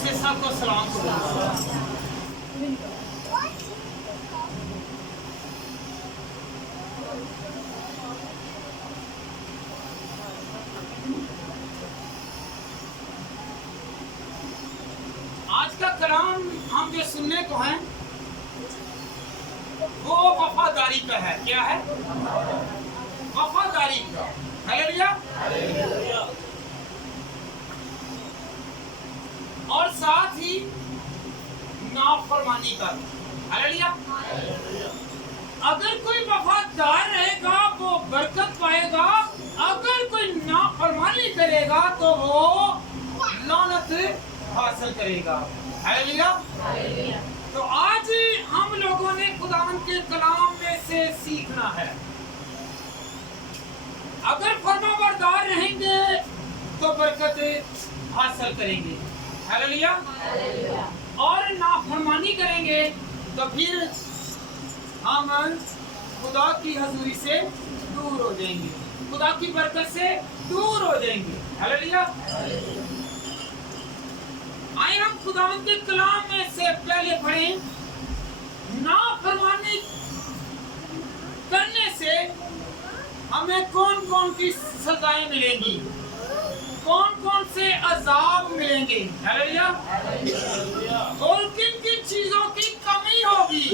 से सबको सलाम करो। आज का कलाम हम जो सुनने को हैं वो वफादारी का है। क्या है? वफादारी का। हालेलुया। और साथ ही नाफरमानी का। हालेलुया। अगर कोई वफादार रहेगा वो बरकत पाएगा, अगर कोई नाफरमानी करेगा तो वो लानत हासिल करेगा। हालेलुया। तो आज हम लोगों ने खुदावन के कलाम में से सीखना है। अगर फरमाबरदार रहेंगे तो बरकत हासिल करेंगे। हालेलुया। और नाफरमानी करेंगे तो फिर हम खुदा की हजूरी से दूर हो जाएंगे, खुदा की बरकत से दूर हो जाएंगे। हालेलुया। आइए हम खुदावंद के कलाम में से पहले पढ़ें, नाफरमानी करने से हमें कौन कौन की सजाएं मिलेंगी, कौन कौन से अजाब मिलेंगे। हालेलुया। और किन किन चीजों की कमी होगी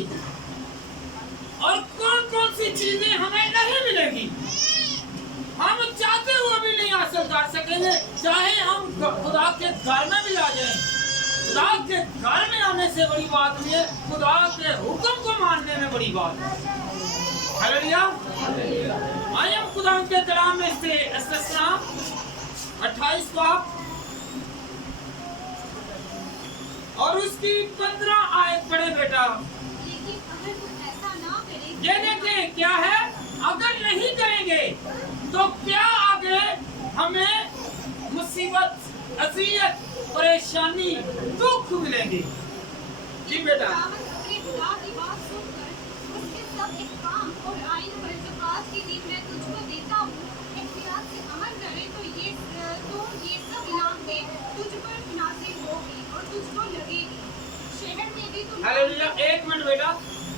और कौन कौन सी चीजें हमें नहीं मिलेंगी, हम चाहते हुए भी नहीं हासिल कर सकेंगे, चाहे हम खुदा के घर में भी आ जाएं। खुदा के घर में आने से बड़ी बात नहीं है, खुदा के हुक्म को मानने में बड़ी बात है। हालेलुया। आइए हम खुदा के कलाम में से इस्तिस्ना 28 बाब और उसकी 15 आयत पढ़े बेटा। लेकिन अगर तुम ऐसा ना करेंगे, ये देखें क्या है, अगर नहीं करेंगे तो क्या आगे हमें मुसीबत, अज़ियत, परेशानी, दुख मिलेंगे। जी बेटा। खुदावंद अपने खुदा की बात सुनकर उसके सब अहकाम और आईन पर जो आज के दिन मैं तुझको देता हूँ एहतियात से अमल करे तो ये सब इनामतें तुझ पर नाज़िल होगी और तुझको लगेगी। शहर में भी तुम हालेलुया। एक मिनट बेटा,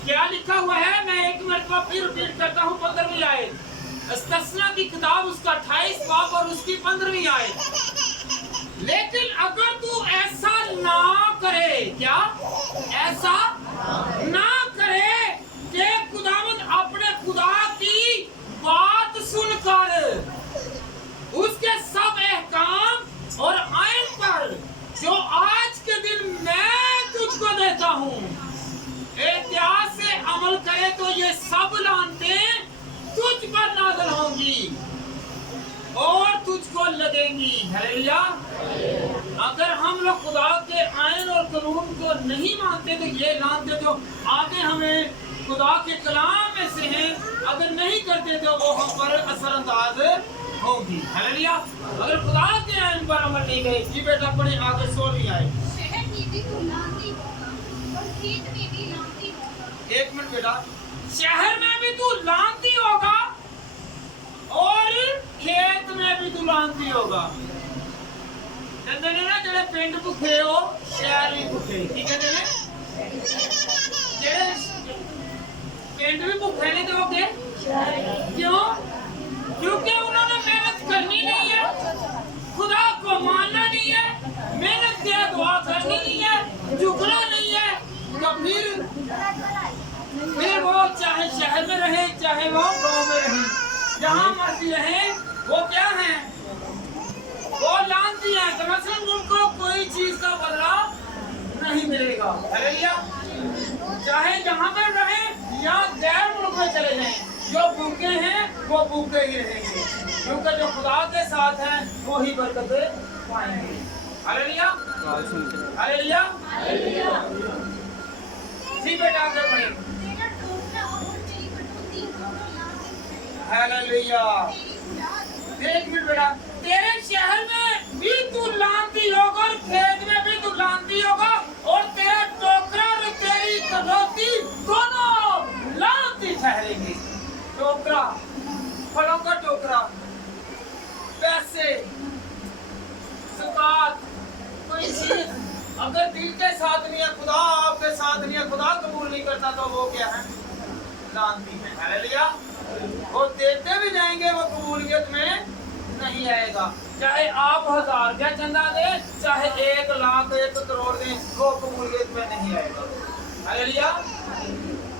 क्या लिखा हुआ है? मैं एक मिनट को फिर रिपीट करता हूँ। 15वीं आयत, इस्तिस्ना की किताब उसका 28 बाब और उसकी 15वीं आयत। लेकिन अगर तू ऐसा ना करे, क्या ऐसा ना करे कि खुदावंद अपने खुदा की बात सुनकर उसके सब अहकाम और आयन पर जो आज के दिन मैं तुझको देता हूँ एहतियात से अमल करे तो ये सब लानतें तुझ पर नाज़िल होंगी और तुझको लगेंगी। हालेलुया। अगर हम लोग खुदा के आयन और कानून को नहीं मानते तो ये लानतें जो आगे हमें खुदा के कलाम में से हैं, अगर नहीं करते तो वो हम पर असरअंदाज होगी। हालेलुया। अगर खुदा के आयन पर अमल नहीं करे। जी बेटा पढ़े आगे 16वीं आयत। शहर में भी तू लानती होगा और खेत में भी लानती होगा। एक मिनट बेटा, शहर में भी तू लानती होगा और खेत में भी तू लानती होगा। कहते ने ना जेड़े पिंड भुखे हो शहर भी भुखे। की कहते ने जेड़े पिंड भी भुखे नहीं दोगे, क्यों? क्योंकि उन्होंने मेहनत करनी नहीं है, खुदा को मानना नहीं है, मेहनत से दुआ करनी नहीं है, झुकना नहीं है, तो फिर वो चाहे शहर में रहे चाहे वो गांव में रहे, जहाँ मर्जी रहे, वो क्या है? वो लानती है। तो मतलब उनको कोई चीज का बदला नहीं मिलेगा। हालेलुया। चाहे जहाँ पर रहे या गैर मुल्क में चले जाएं, जो भूखे हैं वो भूखे ही रहेंगे, क्योंकि जो खुदा के साथ हैं वो ही बरकत पाएंगे। हालेलुया। हालेलुया। जी बेटा आगे बढ़े। तेरा टोकरा और तेरी कटोती दोनों लानती हैं। हालेलुया। तेरी खुदावंद एक मिनट बेटा, तेरे शहर में भी तू लानती होगा और खेत में भी तू लानती होगा, और तेरा टोकरा और तेरी कटोती दोनों लानती ठहरेंगे। टोकरा, फलों का टोकरा, पैसे, ज़कात, कोई चीज अगर दिल के साथ नहीं है, खुदा आपके साथ नहीं है, खुदा कबूल नहीं करता, तो वो क्या है? लानती है। हालेलुया। वो देते भी जाएंगे, वो कबूलियत में नहीं आएगा। चाहे आप 1000 का चंदा दें, चाहे 1 लाख 1 करोड़ दें, वो कबूलियत में नहीं आएगा। Hallelujah,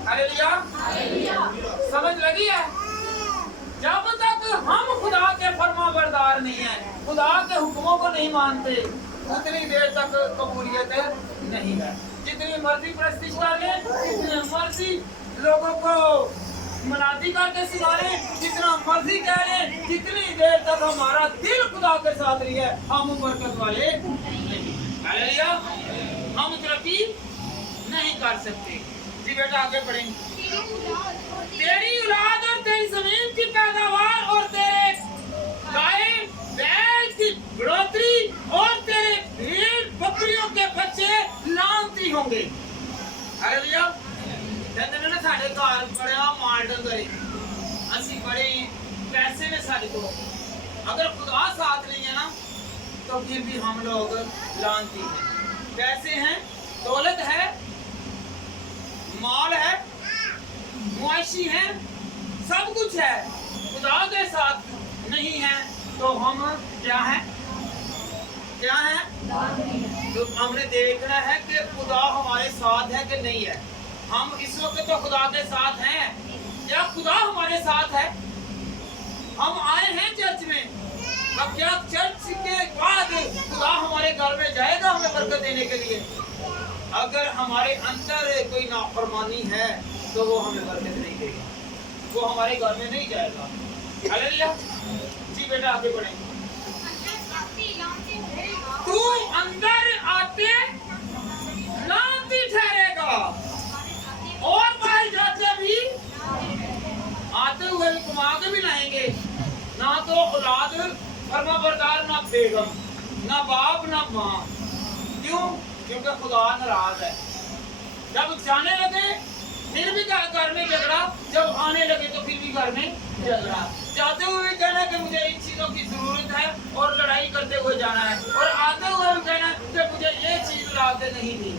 hallelujah. समझ लगी है? जब तक हम खुदा के फरमाबरदार नहीं है, खुदा के हुक्मों को नहीं मानते, उतनी देर तक कबूलियत नहीं है। जितनी मर्जी प्रस्तिश कर ले, जितनी मर्जी लोगों को मनाती करके सुना ले, जितना मर्जी कह ले, जितनी देर तक हमारा दिल खुदा के साथ नहीं है, हम बरकत वाले नहीं। हालेलुया। हम तरक्की नहीं कर सकते। जी बेटा आगे बढ़ेंगे। तेरी औलाद और तेरी जमीन की पैदावार और तेरे गाय बैल की बढ़ोतरी और तेरे भेड़ बकरियों के बच्चे लानती होंगे। हालेलुया। कहते ने साडे घर बड़ा माल डंगर है, असी बड़े पैसे ने साडे को, अगर खुदा साथ नहीं है ना, तो फिर भी हम लोग लानती हैं। पैसे हैं, दौलत है, माल है, मुआशी है, सब कुछ है, खुदा के साथ नहीं है, तो हम क्या है? क्या है? तो हमने देखना है कि खुदा हमारे साथ है कि नहीं है। हम इस वक्त तो खुदा के साथ हैं, क्या खुदा हमारे साथ है? हम आए हैं चर्च में, अब क्या चर्च के बाद खुदा हमारे घर में जाएगा हमें बरकत देने के लिए? अगर हमारे अंदर कोई नाफरमानी है, तो वो हमें बरकत नहीं देगा, वो हमारे घर में नहीं जाएगा। हालेलुया। जी बेटा आगे बढ़ेंगे। तू अंदर आते लानती ठहरेगा और बाहर जाते भी, आते हुए भी कमा के भी लाएंगे। ना तो औलाद फरमाबरदार, ना बेगम, ना बाप, ना माँ। क्यों? क्योंकि खुदा नाराज है। जब जाने लगे फिर भी घर में झगड़ा, जब आने लगे तो फिर भी घर में झगड़ा। जाते हुए भी कहना कि मुझे इन चीजों की जरूरत है और लड़ाई करते हुए जाना है, और आते हुए भी कहना कि मुझे ये चीज ला के नहीं दी।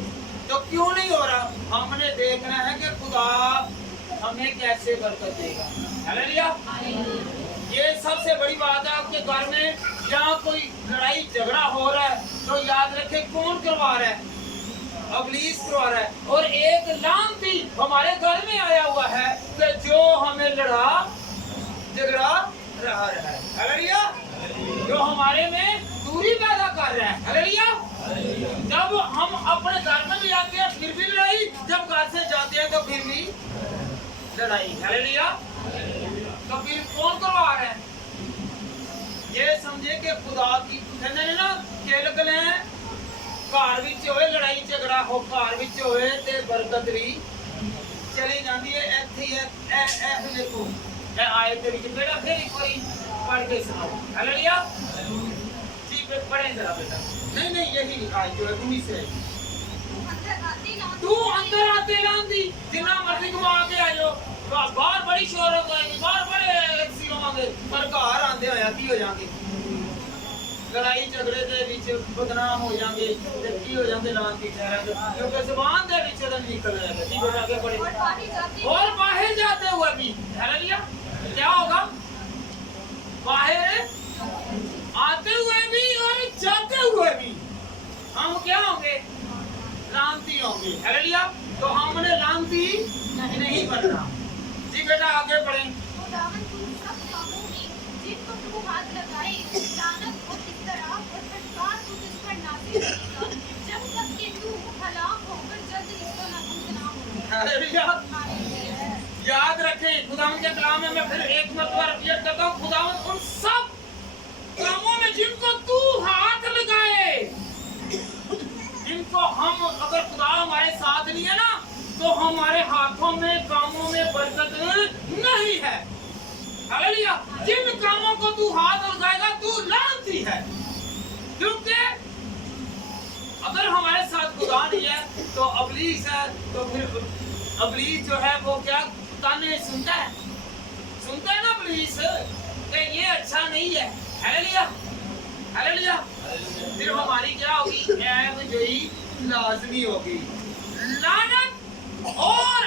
तो क्यों नहीं हो रहा? हमने देखना है कि खुदा हमें कैसे बरकत देगा। हालेलुया। ये सबसे बड़ी बात है। आपके घर में जहाँ कोई लड़ाई झगड़ा हो रहा है, तो याद रखे कौन करवा रहा है? इब्लीस करवा रहा है। और एक लानती हमारे घर में आया हुआ है कि जो हमें झगड़ा रहा है। हालेलुया। जो हमारे में दूरी पैदा कर रहा है। हालेलुया। जब हम अपने घर में भी आते हैं फिर भी लड़ाई, जब घर से जाते हैं तो फिर भी लड़ाई। हालेलुया। तो फिर कौन करवा रहा है? ये समझे कि खुदा की कहने ना के लगने घर विच होए लड़ाई झगड़ा हो, घर विच होए ते बरकत भी चली जाती है। ऐसे ही है देखो ए आए तेरी बेटा फिर एक बारी पढ़ के सुनाओ। हालेलुया। जी पढ़ें जरा बेटा। नहीं यही आज जो है तुम्ही से तू अंदर आते लांदी जितना मर्जी घुमा के आ जाओ, बाहर बड़ी शोहरत होएगी, बाहर बड़े सी होंगे, पर घर आंदे होया की हो जाएंगे? लड़ाई झगड़े दे विच बदनाम हो जाएंगे, ते की हो जाएंगे? लानती ठहरेंगे, क्योंकि जुबान दे विच तो निकल जाएगा। जी बेटा आगे बढ़े। और बाहर जाते हुए भी हालेलुया क्या होगा? बाहर आते हुए भी और जाते हुए भी हम क्या होंगे? लानती होंगे। हालेलुया। तो हमने लानती नहीं बनना। जी बेटा आगे बढ़े। याद रखें खुदावंद के कलाम में मैं फिर एक मरतबा रिपीट करता हूँ, खुदावंद उन सब कामों में जिनको तू हाथ लगाए, जिनको हम अगर खुदा हमारे साथ नहीं है ना, तो हमारे हाथों में कामों में बरकत नहीं है। हालेलुया। जिन कामों को तू हाथ लगाएगा तू लानती है, क्योंकि अगर हमारे साथ खुदा नहीं है तो इब्लीस है। तो फिर इब्लीस जो है वो क्या ताने सुनता है ना इब्लीस कि ये अच्छा नहीं है। हालेलुया। हालेलुया। फिर हमारी क्या होगी? ऐब जोई लाजमी होगी। लानत और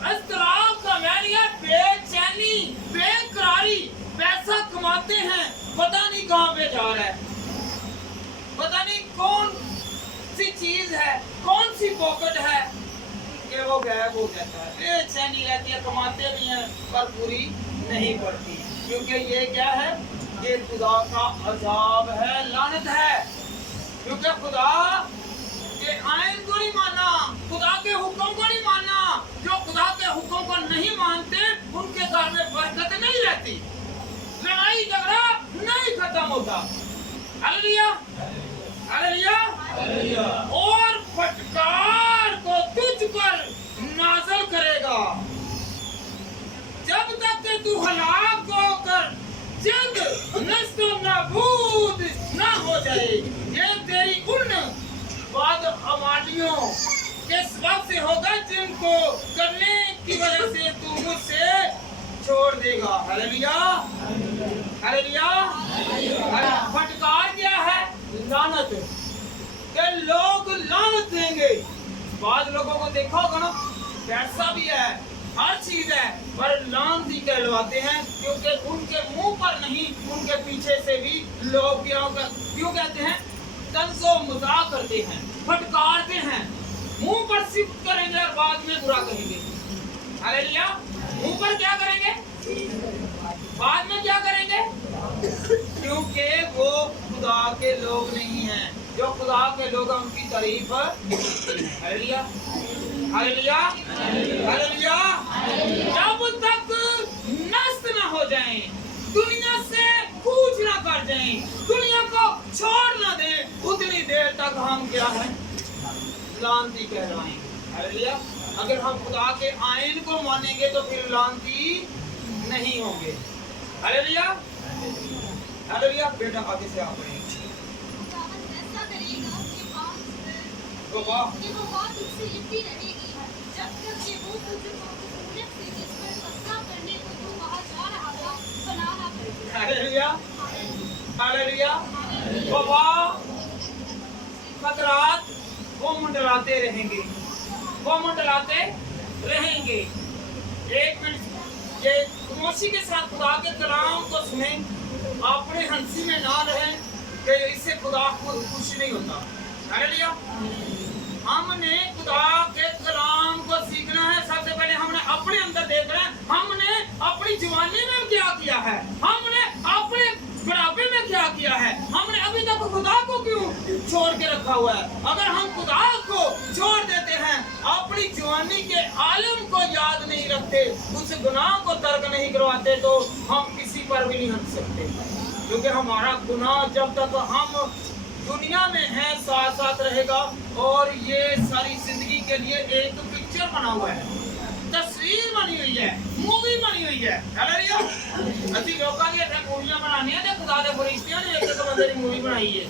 अस्तराब का मैंने है बेचैनी, बेकरारी। पैसा कमाते हैं, पता नहीं कहाँ पे जा रहा है, पता नहीं कौन सी चीज है, कौन सी पॉकेट है कि वो गायब हो जाता है। बेचैनी रहती है, कमाते भी हैं पर पूरी नहीं पड़ती, क्योंकि ये क्या है, ये खुदा का अजाब है, लानत है। क्योंकि खुदा के आयन को नहीं माना, खुदा के हुक्म को नहीं माना। जो खुदा के हुक्म को नहीं मानते उनके घर में बरकत नहीं रहती, लड़ाई झगड़ा नहीं खत्म होता। Hallelujah, hallelujah. और फटकार को तुझ पर नाज़िल करेगा जब तक कि तू हलाक होकर जल्द नस्ल नाबूद ना हो जाए। ये तेरी उन बाद अमालियों के सबब से होगा जिनको करने की वजह से तू मुझसे छोड़ देगा। Hallelujah, hallelujah. फटकार क्या है? लानत। के लोग लानत देंगे। बाद लोगों को देखा होगा ना, पैसा भी है, हर चीज है, पर लानती कहलवाते हैं, क्योंकि उनके मुंह पर नहीं, उनके पीछे से भी लोग क्यों कहते हैं, तंज़ो मज़ाक करते हैं, फटकारते हैं। मुंह पर सिर्फ करेंगे और बाद में बुरा कहेंगे। हालेलुया। मुंह पर क्या करेंगे, बाद में क्या करेंगे, क्योंकि वो खुदा के लोग नहीं हैं। जो खुदा के लोग हैं उनकी तारीफ। हालेलुया, हालेलुया, हालेलुया। जब तक नष्ट न हो जाएं, दुनिया से कूच ना कर जाएं, दुनिया को छोड़ ना दें, उतनी देर तक हम क्या है, लानती कहलाएंगे। हालेलुया। अगर हम खुदा के आयन को मानेंगे तो फिर लानती नहीं होंगे। Hallelujah, hallelujah. बेटा आगे से आप पढ़ेंगे। कि वो बात उससे लिपटी रहेगी जब तक कि वो तुझको सूरज से जिस पर कब्जा करने को तू वहां जा रहा था बना ना करे। हालेलुया, हालेलुया। वबा, खतरात वो मंडराते रहेंगे, वो मंडराते रहेंगे। एक मिनट, ये खामोशी के साथ खुदा के कलाम को सुने, अपने हंसी में ना रहें कि इससे खुदा को खुश नहीं होता। हालेलुया। हमने खुदा के कलाम को सीखना है। सबसे पहले हमने अपने अंदर देखना है, हमने अपनी जवानी में क्या किया है, हमने अपने बुढ़ापे में क्या किया है, हमने अभी तक खुदा को क्यों छोड़ के रखा हुआ है। अगर हम खुदा को छोड़ देते हैं, अपनी जवानी के आलम को याद नहीं रखते, उस गुनाह को तर्क नहीं करवाते, तो हम किसी पर भी नहीं हंस सकते। क्योंकि हमारा गुनाह जब तक हम दुनिया में है साथ साथ रहेगा। और ये सारी जिंदगी के लिए एक पिक्चर बना हुआ है, तस्वीर बनी हुई है, मूवी बनी हुई है। हालेलुया। अभी लोगों ने इतने मूवियां बनानी है, खुदा के फरिश्तियां ने एक बंदे की मूवी बनाई है।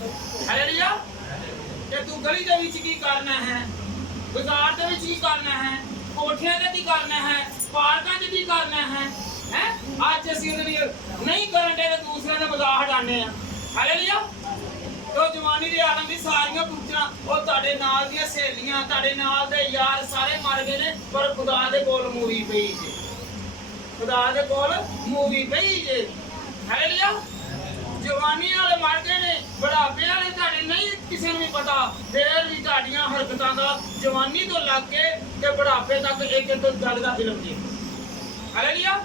हालेलुया। कि तू गली दे विच की करना है, बाजार दे विच की करना है, कोठियां दे की करना है, पार्कां च की करना है, हैं? आज ਅਸੀਂ नहीं करन दे तो दूसरे ने मजाक हटाने हैं। हालेलुया। तो जवानी दे आलम दी सारियां पुੱਛਾਂ ਉਹ ਤੁਹਾਡੇ ਨਾਲ ਦੀਆਂ ਸਹੇਲੀਆਂ, ਤੁਹਾਡੇ ਨਾਲ ਦੇ ਯਾਰ ਸਾਰੇ ਮਰ ਗਏ ਨੇ, ਪਰ ਖੁਦਾ ਦੇ ਕੋਲ ਮੂਵੀ ਪਈ ਜੇ, ਖੁਦਾ ਦੇ ਕੋਲ ਮੂਵੀ ਪਈ ਜੇ। ਹਾਲੇਲੂਇਆ। ਜਵਾਨੀ ਵਾਲੇ ਮਰ ਗਏ ਨੇ, ਬੁਢਾਪੇ ਵਾਲੇ ਤੁਹਾਡੇ ਨਹੀਂ ਕਿਸੇ ਨੂੰ ਵੀ ਪਤਾ, ਫੇਰ ਵੀ ਤੁਹਾਡੀਆਂ ਹਰਕਤਾਂ ਦਾ ਜਵਾਨੀ ਤੋਂ ਲੱਗ ਕੇ ਤੇ ਬੁਢਾਪੇ ਤੱਕ ਇੱਕ ਇੱਕ ਗੱਲ ਦਾ ਇਲਮ ਜੀ। ਹਾਲੇਲੂਇਆ।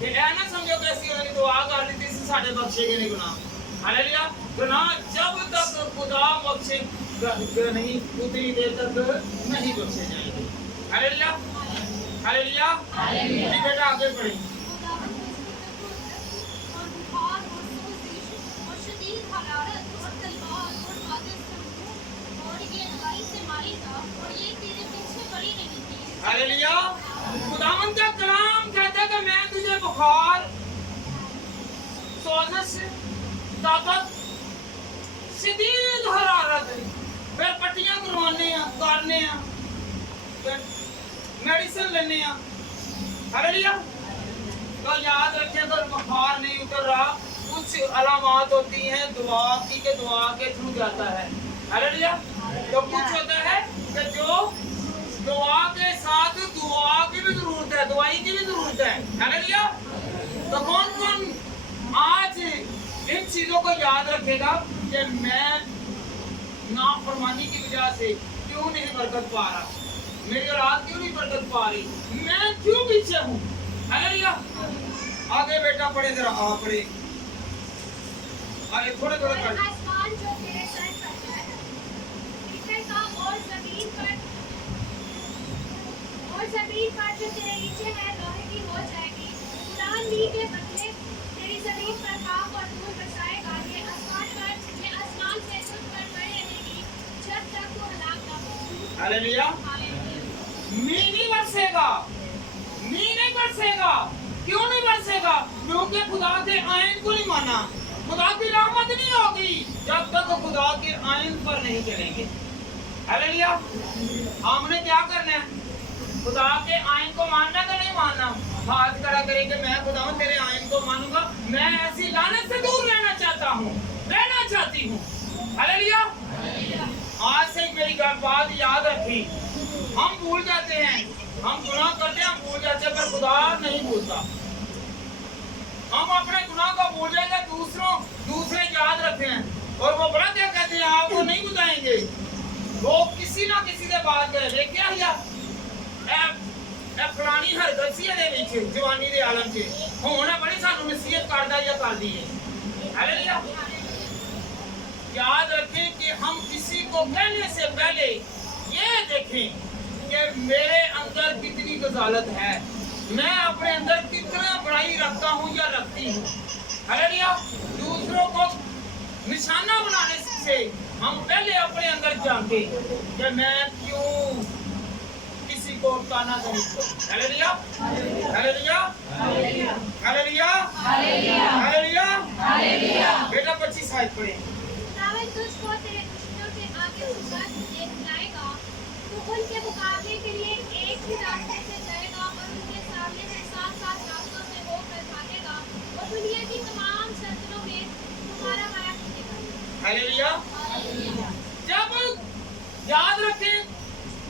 ਤੇ ਇਹ ਨਾ ਸਮਝੋ ਕਿ ਅਸੀਂ ਉਹਦੀ ਦੁਆ ਕਰ ਲਈ ਸੀ ਸਾਡੇ ਬਖਸ਼ੇ ਗਏ ਨੇ ਗੁਨਾਹ। हालेलुया। गुनाह जब तक खुदा बख्शे नहीं, उतनी देर तक नहीं बख्शे जाएंगे। Hallelujah, hallelujah. बेटा आगे बढ़े। हालेलुया। खुदावंद का कलाम कहता है कि मैं तुझे बुखार, सोजश, ताकत, शदीद हरारत, फिर पट्टियां करने मेडिसिन लेने। हालेलुया। तो याद रखें, अगर बुखार नहीं उतर रहा, कुछ अलामात होती हैं दुआ की के दुआ के थ्रू जाता है। हालेलुया। तो कुछ होता है कि जो दुआ के साथ दुआ की भी जरूरत है, दुआई की भी जरूरत है। हालेलुया। तो कौन कौन आज इन चीजों को याद रखेगा कि मैं नाफरमानी की वजह से क्यों नहीं बरकत पा रहा, मेरी औलाद क्यों नहीं बरकत पा रही, मैं क्यों पीछे हूँ। हालेलुया। आगे बेटा पढ़े, जरा आप पढ़े, अरे थोड़े थोड़े पढ़े। आसमान जो तेरे सर पर है, पृथ्वी का और जमीन पर जो तेरे नीचे है लोहे की हो जाएगी। कुरान भी के बदले तेरी जमीन पर खाक और धूल बरसाएगा। ये आसमान से तुझ पर पड़ी रहेगी जब तक तू हलाक ना हो। हालेलुया। मी नहीं बरसेगा, मी नहीं बरसेगा। क्यों नहीं बरसेगा? क्योंकि खुदा के आयन को नहीं माना। खुदा की रहमत नहीं होगी जब तक खुदा के आयन पर नहीं चलेंगे। हालेलुया। हमने क्या करना है? खुदा के आयन को मानना कि नहीं मानना? हाथ खड़ा करेंगे, मैं खुदा तेरे आयन को मानूंगा, मैं ऐसी लानत से दूर रहना चाहता हूँ, रहना चाहती हूँ। हालेलुया। आज से मेरी बात याद रखी। हम भूल जाते हैं, हम गुनाह करते हैं, हम भूल जाते हैं, पर खुदा नहीं भूलता। हम अपने गुनाह को भूल जाएंगे, दूसरे याद रखते हैं, और वो बड़ा क्या कहते हैं, आपको नहीं बताएंगे। वो किसी ना किसी से बात करेंगे, क्या हिया फलानी हरकत सी दे विच जवानी दे आलम च होना बड़ी सानू नसीहत करदा या कर दी है। हालेलुया। याद रखें कि हम किसी को कहने से पहले ये देखें कि मेरे अंदर कितनी गजालत है, मैं अपने अंदर कितना बड़ाई रखता हूँ या रखती हूँ। हालेलुया। दूसरों को निशाना बनाने से हम पहले अपने अंदर जाके कि मैं क्यों किसी को ताना नहीं। हालेलुया। हालेलुया। हालेलुया। हालेलुया। बेटा 25 आयत पढ़े। खुदावंद तुझको तेरे दुश्मनों के आगे झुका दिलाएगा, तू उनके मुकाबले के लिए एक ही रास्ते से जाएगा और उनके सामने से 7-7 रास्तों से होकर भागेगा और दुनिया की तमाम सल्तनतों में तुम्हारा माया कीजेगा। हालेलुया। जब याद रखें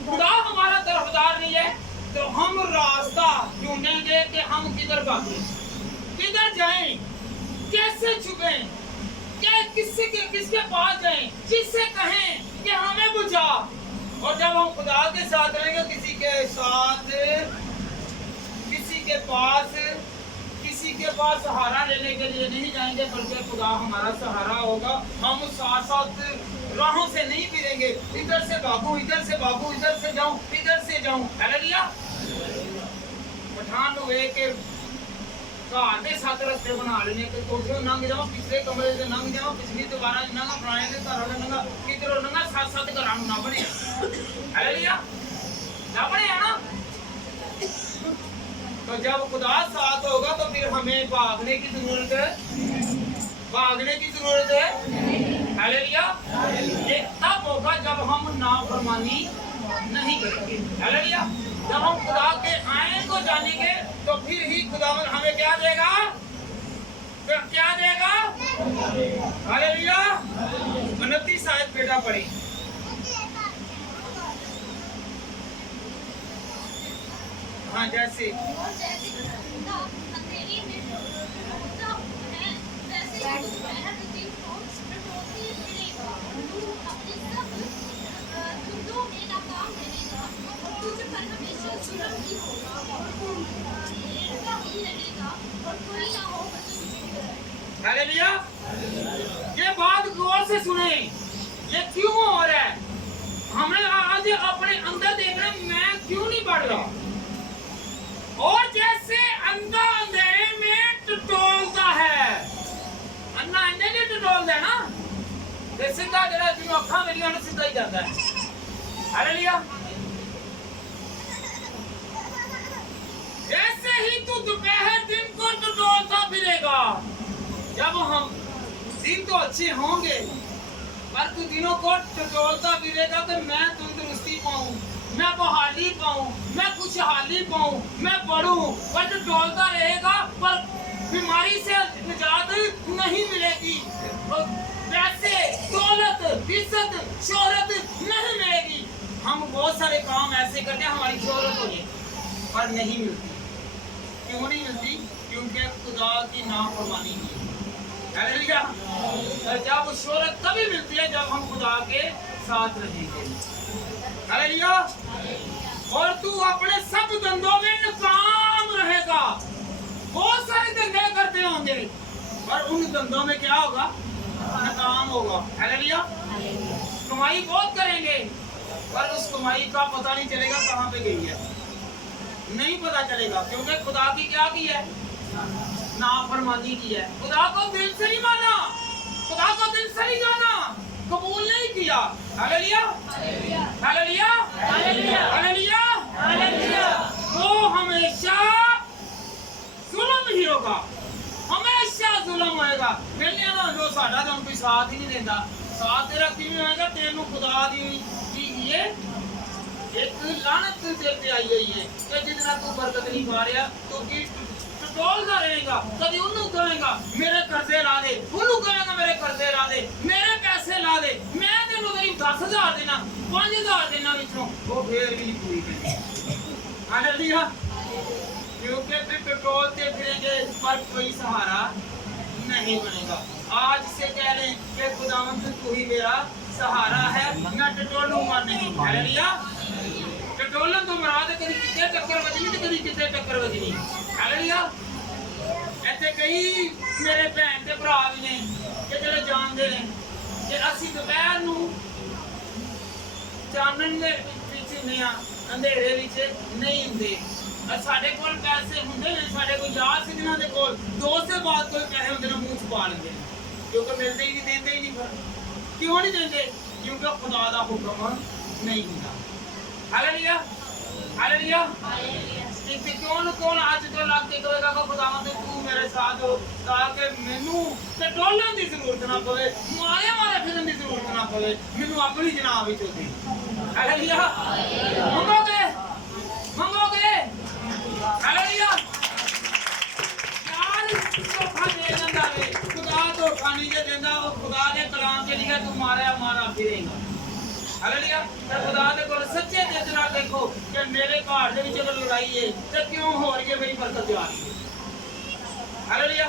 खुदा हमारा तरफदार नहीं है तो हम रास्ता ढूंढेंगे कि हम किधर भागें, किधर जाएं, कैसे छुपें, किसके पास जाएं, किससे कहें कि हमें बुझा। और जब हम खुदा के साथ रहेंगे, किसी के पास सहारा लेने के लिए नहीं जाएंगे, बल्कि खुदा हमारा सहारा होगा। हम साथ साथ राहों से नहीं फिरेंगे, इधर से भागूं, इधर से भागूं, इधर से जाऊं, इधर से जाऊं। हालेलुया। पठान हुए के घर के 7 रस्ते बना लेने के, कोठे लंघ जाओ, पिछले कमरे से लंघ जाओ, पिछली दीवारा लंघा, पुराने के घर वाले लंघा, किधरों लंघा, 7-7 घरां ना बने। हालेलुया। ना बने ना। तो जब खुदा साथ होगा तो फिर हमें भागने की जरूरत है। हालेलुया। ये तब होगा जब हम नाफरमानी नहीं करेंगे। हालेलुया। जब हम खुदा के आयन को जानेंगे तो फिर ही खुदावंद हमें क्या देगा? हालेलुया। 29 आयत बेटा पढ़ी। हाँ, जैसे अंधेरे में डूबता है, वैसे ही दोपहर के दिन को डुबोती रहेगा। तू अपने सब धुंधों में नाकाम रहेगा और तुझ पर हमेशा जुल्म ही होगा और लड़का ही रहेगा और कोई ना होगा जो तुझे। हालेलुया। ये बात गौर से सुने, ये क्यों हो रहा है? हमें आज अपने अंदर देखना, मैं क्यों नहीं बढ़ रहा। और जैसे अंधा अंधेरे में टटोलता है, अन्ना अंधे ने टटोलता है ना, ते सीधा जरा जिन्हों अखा मेरी ने सीधा ही जाता है। हालेलुया। ऐसे ही तू दोपहर दिन को टटोलता फिरेगा। जब हम दिन तो अच्छे होंगे पर तू दिनों को टटोलता फिरेगा तो मैं तंदुरुस्ती पाऊं, मैं बहाली पाऊं, मैं खुशहाली पाऊं, मैं बढ़ूं। पर टटोलता रहेगा पर बीमारी से निजात नहीं मिलेगी। पैसे, दौलत, इज्जत, शोहरत नहीं मिलेगी। हम बहुत सारे काम ऐसे करते हैं हमारी शोहरत हो जाए, पर नहीं मिलती। क्यों नहीं मिलती? क्योंकि खुदा की नाफरमानी की। हालेलुया। जब शोहरत तभी मिलती है जब हम खुदा के साथ रहेंगे। हालेलुया। और तू अपने सब धंधों में नाकाम रहेगा। बहुत सारे धंधे करते होंगे पर उन धंधों में क्या होगा? नाकाम होगा। हालेलुया। कमाई बहुत करेंगे पर उस कमाई का पता नहीं चलेगा कहाँ पे गई है, नहीं पता चलेगा। क्योंकि खुदा की क्या की है? नाफरमानी की है। खुदा को दिल से नहीं माना, खुदा को दिल से नहीं जाना, कबूल नहीं किया। हालेलुया, हालेलुया, हालेलुया, हालेलुया, हालेलुया। वो हमेशा जुल्म ही होगा, हमेशा जुल्म होएगा। मिलने ना जो साडा तो कोई साथ ही नहीं देता। साथ तेरा किवें होएगा? तेनू खुदा दी ये एक लानत तेरे पे आई हुई है कि जितना तू बरकत नहीं पा रहा तो की टटोलदा रहेगा। कभी उन्होंने कहेगा मेरे कर्जे ला दे, उन्होंने कहेगा मेरे कर्जे ला दे, मेरे पैसे ला दे, मैं तेनू तेरी 10,000 देना, 5,000 देना विचों वो फिर भी नहीं पूरी करनी। हालेलुया। क्योंकि फिर टटोलते फिरेंगे पर कोई सहारा नहीं बनेगा। आज से कह लें कि खुदावंद तू ही मेरा सहारा है, मैं टटोलूंगा नहीं। हालेलुया। टटोलन तो मराद कभी कितने टक्कर बजनी तो कभी कितने टक्कर बजनी। हालेलुया। ऐसे कई मेरे भैन के भरा भी ने कि ਜਿਹੜੇ ਜਾਣਦੇ ਨੇ ਕਿ ਅਸੀਂ ਦੁਪਹਿਰ ਨੂੰ ਚਾਨਣ ਦੇ ਵਿੱਚ ਨਹੀਂ ਆ, ਅੰਧੇਰੇ ਵਿੱਚ ਨਹੀਂ ਹੁੰਦੇ। ਸਾਡੇ ਕੋਲ ਪੈਸੇ ਹੁੰਦੇ ਨੇ, ਸਾਡੇ ਕੋਲ ਯਾਰ ਸੀ ਜਿਨ੍ਹਾਂ ਦੇ ਕੋਲ ਦੋਸਤ ਦੇ ਬਾਅਦ ਕੋਈ ਪੈਸੇ ਹੁੰਦੇ ਨੇ ਮੂੰਹ ਛੁਪਾ ਲੈਂਦੇ ਨੇ ਕਿਉਂਕਿ ਮਿਲਦੇ ਹੀ ਨਹੀਂ, ਦਿੰਦੇ ਹੀ ਨਹੀਂ। ਫਿਰ ਕਿਉਂ ਨਹੀਂ ਦਿੰਦੇ? ਕਿਉਂਕਿ ਖੁਦਾ ਦਾ ਹੁਕਮ ਨਹੀਂ ਹੁੰਦਾ। Hallelujah, hallelujah. कि कौन आज तो लग के कहेगा कि खुदावंद तू मेरे साथ हो ताकि मैनू टटोलन की जरूरत ना पवे, मारे मारे फिरन की जरूरत ना पवे, मैनू अपनी जनाब विच होती। हालेलुया। मंगोगे, मंगोगे। हालेलुया। यार धोखा दे देंदा वे, खुदा धोखा नहीं दे देंदा। वो खुदा दे कलाम के लिए तू मारा मारा फिरेगा। हालेलुया। ते खुदा दे कोल सच्चे दिल नाल देखो कि मेरे घर दे विच अगर लड़ाई है ते क्यों हो रही है? मेरी बरकत जा रही है। हालेलुया।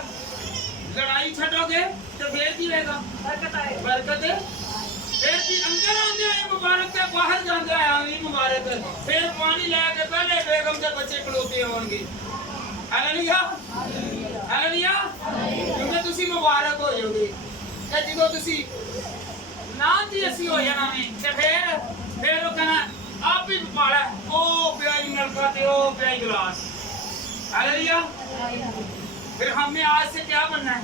लड़ाई छड्डोगे तो फिर की होएगा? बरकत आएगी, बरकत। फिर की अंदर आंदे आए मुबारक ते बाहर जांदे आए भी मुबारक। फिर पानी लेके पहले बेगम के बच्चे खलोते होंगे। Hallelujah, hallelujah. क्योंकि तुसी मुबारक हो जाओगे ते जदों तुसी ना जी असी हो जाना में ते फिर वो कहना आप भी पाला ओ प्याज नलका ते ओ प्याज गिलास। हालेलुया। फिर हमें आज से क्या बनना है?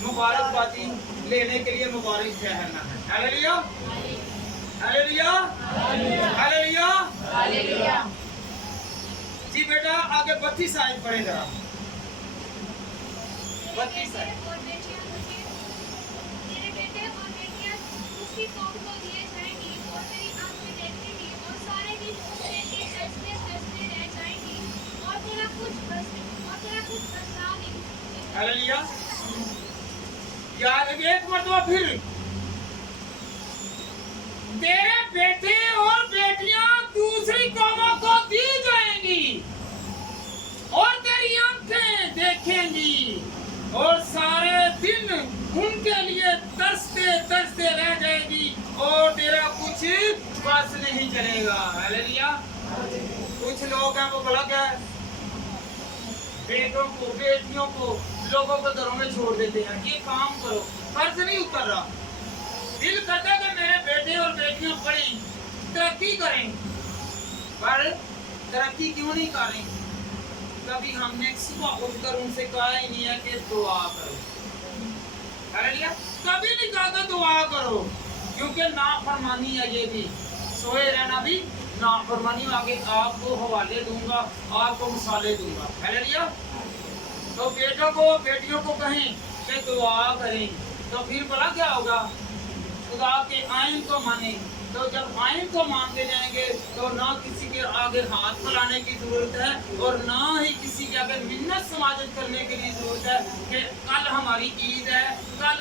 मुबारकबादी लेने के लिए मुबारक ठहरना है। हालेलुया, हालेलुया, हालेलुया, हालेलुया। जी बेटा आगे 32 आयत पढ़े जरा। 32 आयत। कौम को दिए जाएंगे और तेरी आंखें देखेंगी और सारे दिन तेरे हंसते हंसते रह जाएंगी और तेरा कुछ बचा नहीं। हालेलुया। याद एक मरतबा फिर तेरे बेटे और बेटियां दूसरी कौमों को दी जाएंगी और तेरी आंखें देखेंगी और सारे दिन उनके लिए तरसते तरसते रह जाएगी और तेरा कुछ बस नहीं चलेगा। हालेलुया। कुछ लोग हैं वो गलत है, बेटों को बेटियों को लोगों को घरों में छोड़ देते हैं। ये काम करो, फर्ज नहीं उतर रहा। दिल करता है कि मेरे बेटे और बेटियां पढ़ें, तरक्की करें, पर तरक्की क्यों नहीं करें? कभी हमने सुबह उठकर उनसे कहा ही नहीं है कि दुआ करो। हालेलुया। कभी नहीं कहा कि दुआ करो, क्योंकि नाफरमानी है ये भी, सोए रहना भी नाफरमानी। आगे आपको हवाले दूंगा, आपको मिसालें दूंगा। हालेलुया। तो बेटों को बेटियों को कहें कि दुआ करें, तो फिर भला क्या होगा? खुदा के आइन को माने। तो जब आइन को मानते जाएंगे तो ना किसी के आगे हाथ फैलाने की जरूरत है और ना ही किसी के आगे मिन्नत समाजत करने के लिए जरूरत है कि कल हमारी ईद है, कल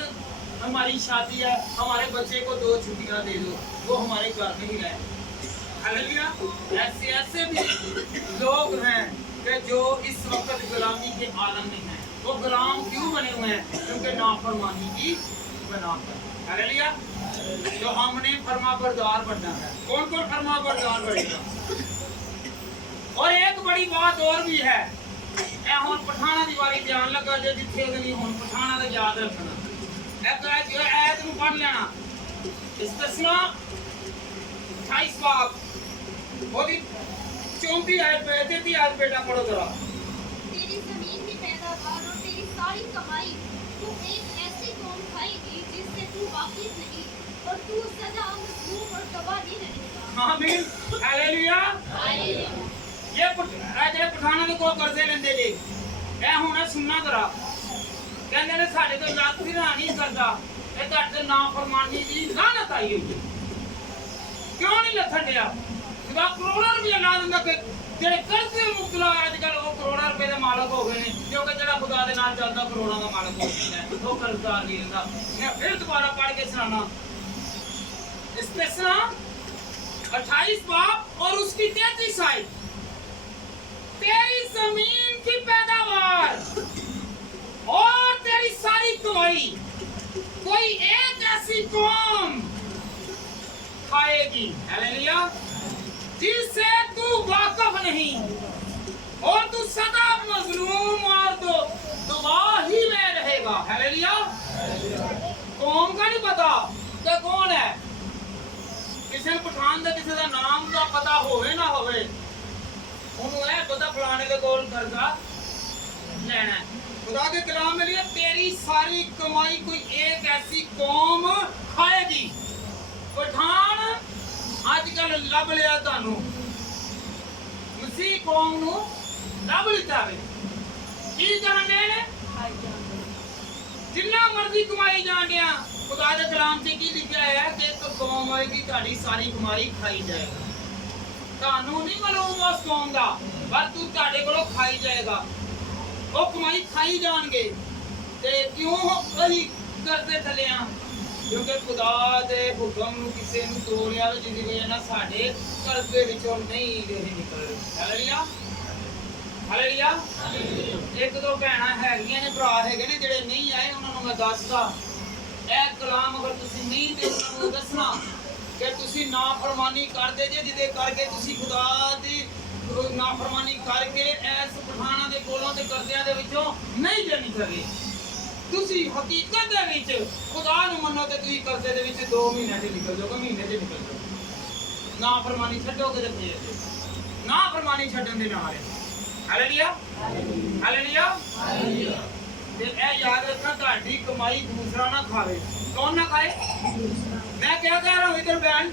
हमारी शादी है, हमारे बच्चे को 2 छुट्टियां दे दो, वो हमारे घर में ही रहे। हालेलुया। ऐसे ऐसे भी लोग हैं कि जो इस वक्त गुलामी के आलम में हैं। वो गुलाम क्यों बने हुए हैं? क्योंकि नाफरमानी की बना पर। हालेलुया। तो हमने फरमाबरदार बनना है। कौन कौन फरमाबरदार बनेगा? और एक बड़ी बात और भी है, ए हुन पठाना दी वारी ध्यान लगा जे जिथे गई हुन पठाना दा याद रखना। एक जो आयत नु पढ़ लेना। इस्तिस्ना 28 बाब ओदी 34 आयत पे 33 आयत बेटा पढ़ो जरा। तेरी जमीन की पैदावार और तेरी सारी कमाई तू एक ऐसी कौम खाएगी जिससे तू वाकिफ नहीं, और तू सदा मजलूम और तबाह नहीं रहेगा। आमीन। हालेलुया। ये ਜਿਹੜੇ ਪਠਾਨਾਂ ਦੇ ਕੋਲ ਕਰਜ਼ੇ ਲੈਂਦੇ ਜੀ, ਇਹ ਹੁਣ ਸੁਣਨਾ ਜ਼ਰਾ। ਕਹਿੰਦੇ ਨੇ ਸਾਡੇ ਤੋਂ ਲੱਖ ਵੀ ਨਹੀਂ ਕਰਦਾ, ਇਹ ਤੁਹਾਡੇ ਤੇ ਨਾਫਰਮਾਨੀ ਦੀ ਲਾਹਨਤ ਆਈ ਹੋਈ ਹੈ। ਕਿਉਂ ਨਹੀਂ ਲੱਥਣ ਡਿਆ? ਖੁਦਾ ਕਰੋੜਾਂ ਰੁਪਏ ਲਾ ਦਿੰਦਾ ਕਿ ਜਿਹੜੇ ਕਰਜ਼ੇ ਮੁਕਤਲਾ ਅੱਜ ਕੱਲ ਉਹ ਕਰੋੜਾਂ ਰੁਪਏ ਦੇ ਮਾਲਕ ਹੋ ਗਏ ਨੇ, ਕਿਉਂਕਿ ਜਿਹੜਾ ਖੁਦਾ ਦੇ ਨਾਲ ਚੱਲਦਾ ਕਰੋੜਾਂ ਦਾ ਮਾਲਕ ਹੋ ਜਾਂਦਾ ਹੈ। ਉਹ ਕਰਜ਼ਦਾਰ ਨਹੀਂ ਹੁੰਦਾ। ਮੈਂ ਫਿਰ ਦੁਬਾਰਾ ਪੜ੍ਹ ਕੇ ਸੁਣਾਣਾ। इस्तिस्ना 28 बाब और उसकी 33 आयत। तेरी जमीन की पैदावार और तेरी सारी कमाई कोई एक ऐसी कौम खाएगी, हालेलुया, जिससे तू वाकिफ नहीं, और तू सदा मजलूम और तो तबाही में रहेगा। हालेलुया। कौम का नहीं पता कि कौन है। किसी ने पठान का किसी का नाम का पता होवे ना होवे, ਉਹਨੂੰ ਇਹ ਪਤਾ ਫਲਾਣੇ ਦੇ ਕੋਲ ਕਰਜ਼ਾ ਲੈਣਾ ਹੈ। खुदा के कलाम में लिया तेरी सारी कमाई कोई एक ऐसी कौम खाएगी। पठान आजकल लभ लिया ਤੁਹਾਨੂੰ ਮਸੀਹ ਕੌਮ ਨੂੰ ਲੱਭ ਲਿੱਤਾ ਵੇ। ਕੀ ਕਰਨ ਦੇ ਨੇ? ਜਿੰਨਾ ਮਰਜ਼ੀ ਕਮਾਈ ਜਾਂਦੇ ਆ। खुदा के कलाम 'ਚ ਕੀ ਲਿਖਿਆ ਹੈ ਕਿ ਇੱਕ ਕੌਮ ਆਏਗੀ ਤੁਹਾਡੀ ਸਾਰੀ ਕਮਾਈ ਖਾਈ ਜਾਏਗੀ। ਤੁਹਾਨੂੰ ਨਹੀਂ ਮਾਲੂਮ ਉਸ ਕੌਮ ਦਾ, ਪਰ ਤੂੰ ਤੁਹਾਡੇ ਕੋਲੋਂ ਖਾਈ ਜਾਏਗਾ। ਉਹ ਕਮਾਈ ਖਾਈ ਜਾਣਗੇ। ਤੇ ਕਿਉਂ ਅਸੀਂ ਕਰਦੇ ਥੱਲੇ ਆ? ਕਿਉਂਕਿ ਖੁਦਾ ਦੇ ਹੁਕਮ ਨੂੰ ਕਿਸੇ ਨੂੰ ਤੋੜਿਆ ਜਿਹਦੀ ਵਜ੍ਹਾ ਨਾਲ ਸਾਡੇ ਕਰਜ਼ੇ ਵਿੱਚੋਂ ਨਹੀਂ ਨਿਕਲ ਰਹੇ। ਹਾਲੇਲੂਇਆ। ਹਾਲੇਲੂਇਆ। ਇੱਕ ਦੋ ਭੈਣਾਂ ਹੈਗੀਆਂ ਨੇ, ਭਰਾ ਹੈਗੇ ਨੇ ਜਿਹੜੇ ਨਹੀਂ ਆਏ, ਉਹਨਾਂ ਨੂੰ ਮੈਂ ਦੱਸਦਾ ਇਹ ਕਲਾਮ ਅਗਰ ਤੁਸੀਂ ਨਹੀਂ ਤੇ ਉਹਨਾਂ ਨੂੰ ਦੱਸਣਾ ਕਿ ਤੁਸੀਂ ਨਾਫਰਮਾਨੀ ਕਰਦੇ ਜੇ, ਜਿਹਦੇ ਕਰਕੇ ਤੁਸੀਂ ਖੁਦਾ ਦੀ ਨਾਫਰਮਾਨੀ ਕਰਕੇ ਇਸ ਪਠਾਨਾਂ ਦੇ ਕੋਲੋਂ ਤੇ ਕਰਜ਼ਿਆਂ ਦੇ ਵਿੱਚੋਂ ਨਹੀਂ ਜੇ ਨਿਕਲਗੇ। ਤੁਸੀਂ ਹਕੀਕਤ ਦੇ ਵਿੱਚ ਖੁਦਾ ਨੂੰ ਮੰਨੋ ਤੇ ਤੁਸੀਂ ਕਰਜ਼ੇ ਦੇ ਵਿੱਚ 2 ਮਹੀਨਿਆਂ 'ਚ ਨਿਕਲ ਜਾਓਗੇ, ਮਹੀਨੇ 'ਚ ਨਿਕਲ ਜਾਓਗੇ। ਨਾਫਰਮਾਨੀ ਛੱਡੋਗੇ ਤੇ ਫੇਰ ਨਾਫਰਮਾਨੀ ਛੱਡਣ ਦੇ ਨਾਲ ਹਾਲੇਲੂਇਆ। ਹਾਲੇਲੂਇਆ। ਤੇ ਇਹ ਯਾਦ ਰੱਖਣਾ ਤੁਹਾਡੀ ਕਮਾਈ ਦੂਸਰਾ ਨਾ ਖਾਵੇ। ਕੌਣ ਨਾ ਖਾਏ? मैं क्या कह रहा हूँ इधर बहन,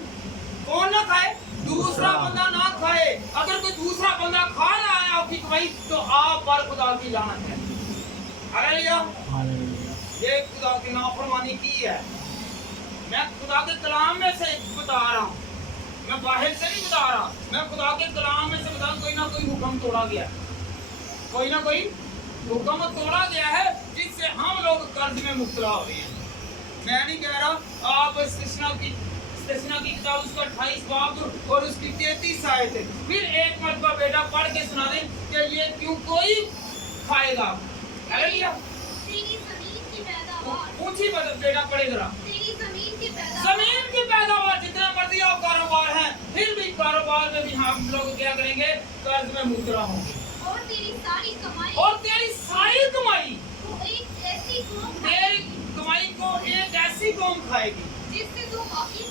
कौन ना खाए? दूसरा बंदा ना खाए। अगर कोई दूसरा बंदा खा रहा है आपकी कमाई तो आप पर खुदा की लानत है। हालेलुया। ये खुदा की नाफरमानी की है। मैं खुदा के कलाम में से बता रहा हूँ, मैं बाहर से नहीं बता रहा। मैं खुदा के कलाम में से बता रहा हूँ। कोई ना कोई हुक्म तोड़ा गया, कोई ना कोई हुक्म तोड़ा गया है जिससे हम लोग कर्ज में मुब्तला हो रहे हैं। मैं नहीं कह रहा आप इस्तिस्ना की किताब उसका 28 बाब और उसकी 33 आयत है। फिर एक मरतबा बेटा पढ़ के सुना दे कि ये क्यों कोई खाएगा। हालेलुया। तेरी जमीन की पैदावार, ऊंची बेटा पढ़े जरा। तेरी जमीन की पैदावार जितना मर्जी आप कारोबार है, फिर भी कारोबार में भी हम लोग क्या करेंगे? कर्ज में मुब्तला होंगे। और तेरी सारी कमाई, और तेरी सारी कमाई तो एक ऐसी कौम तेरी कमाई को एक ऐसी कौम खाएगी जिससे तू वाकिफ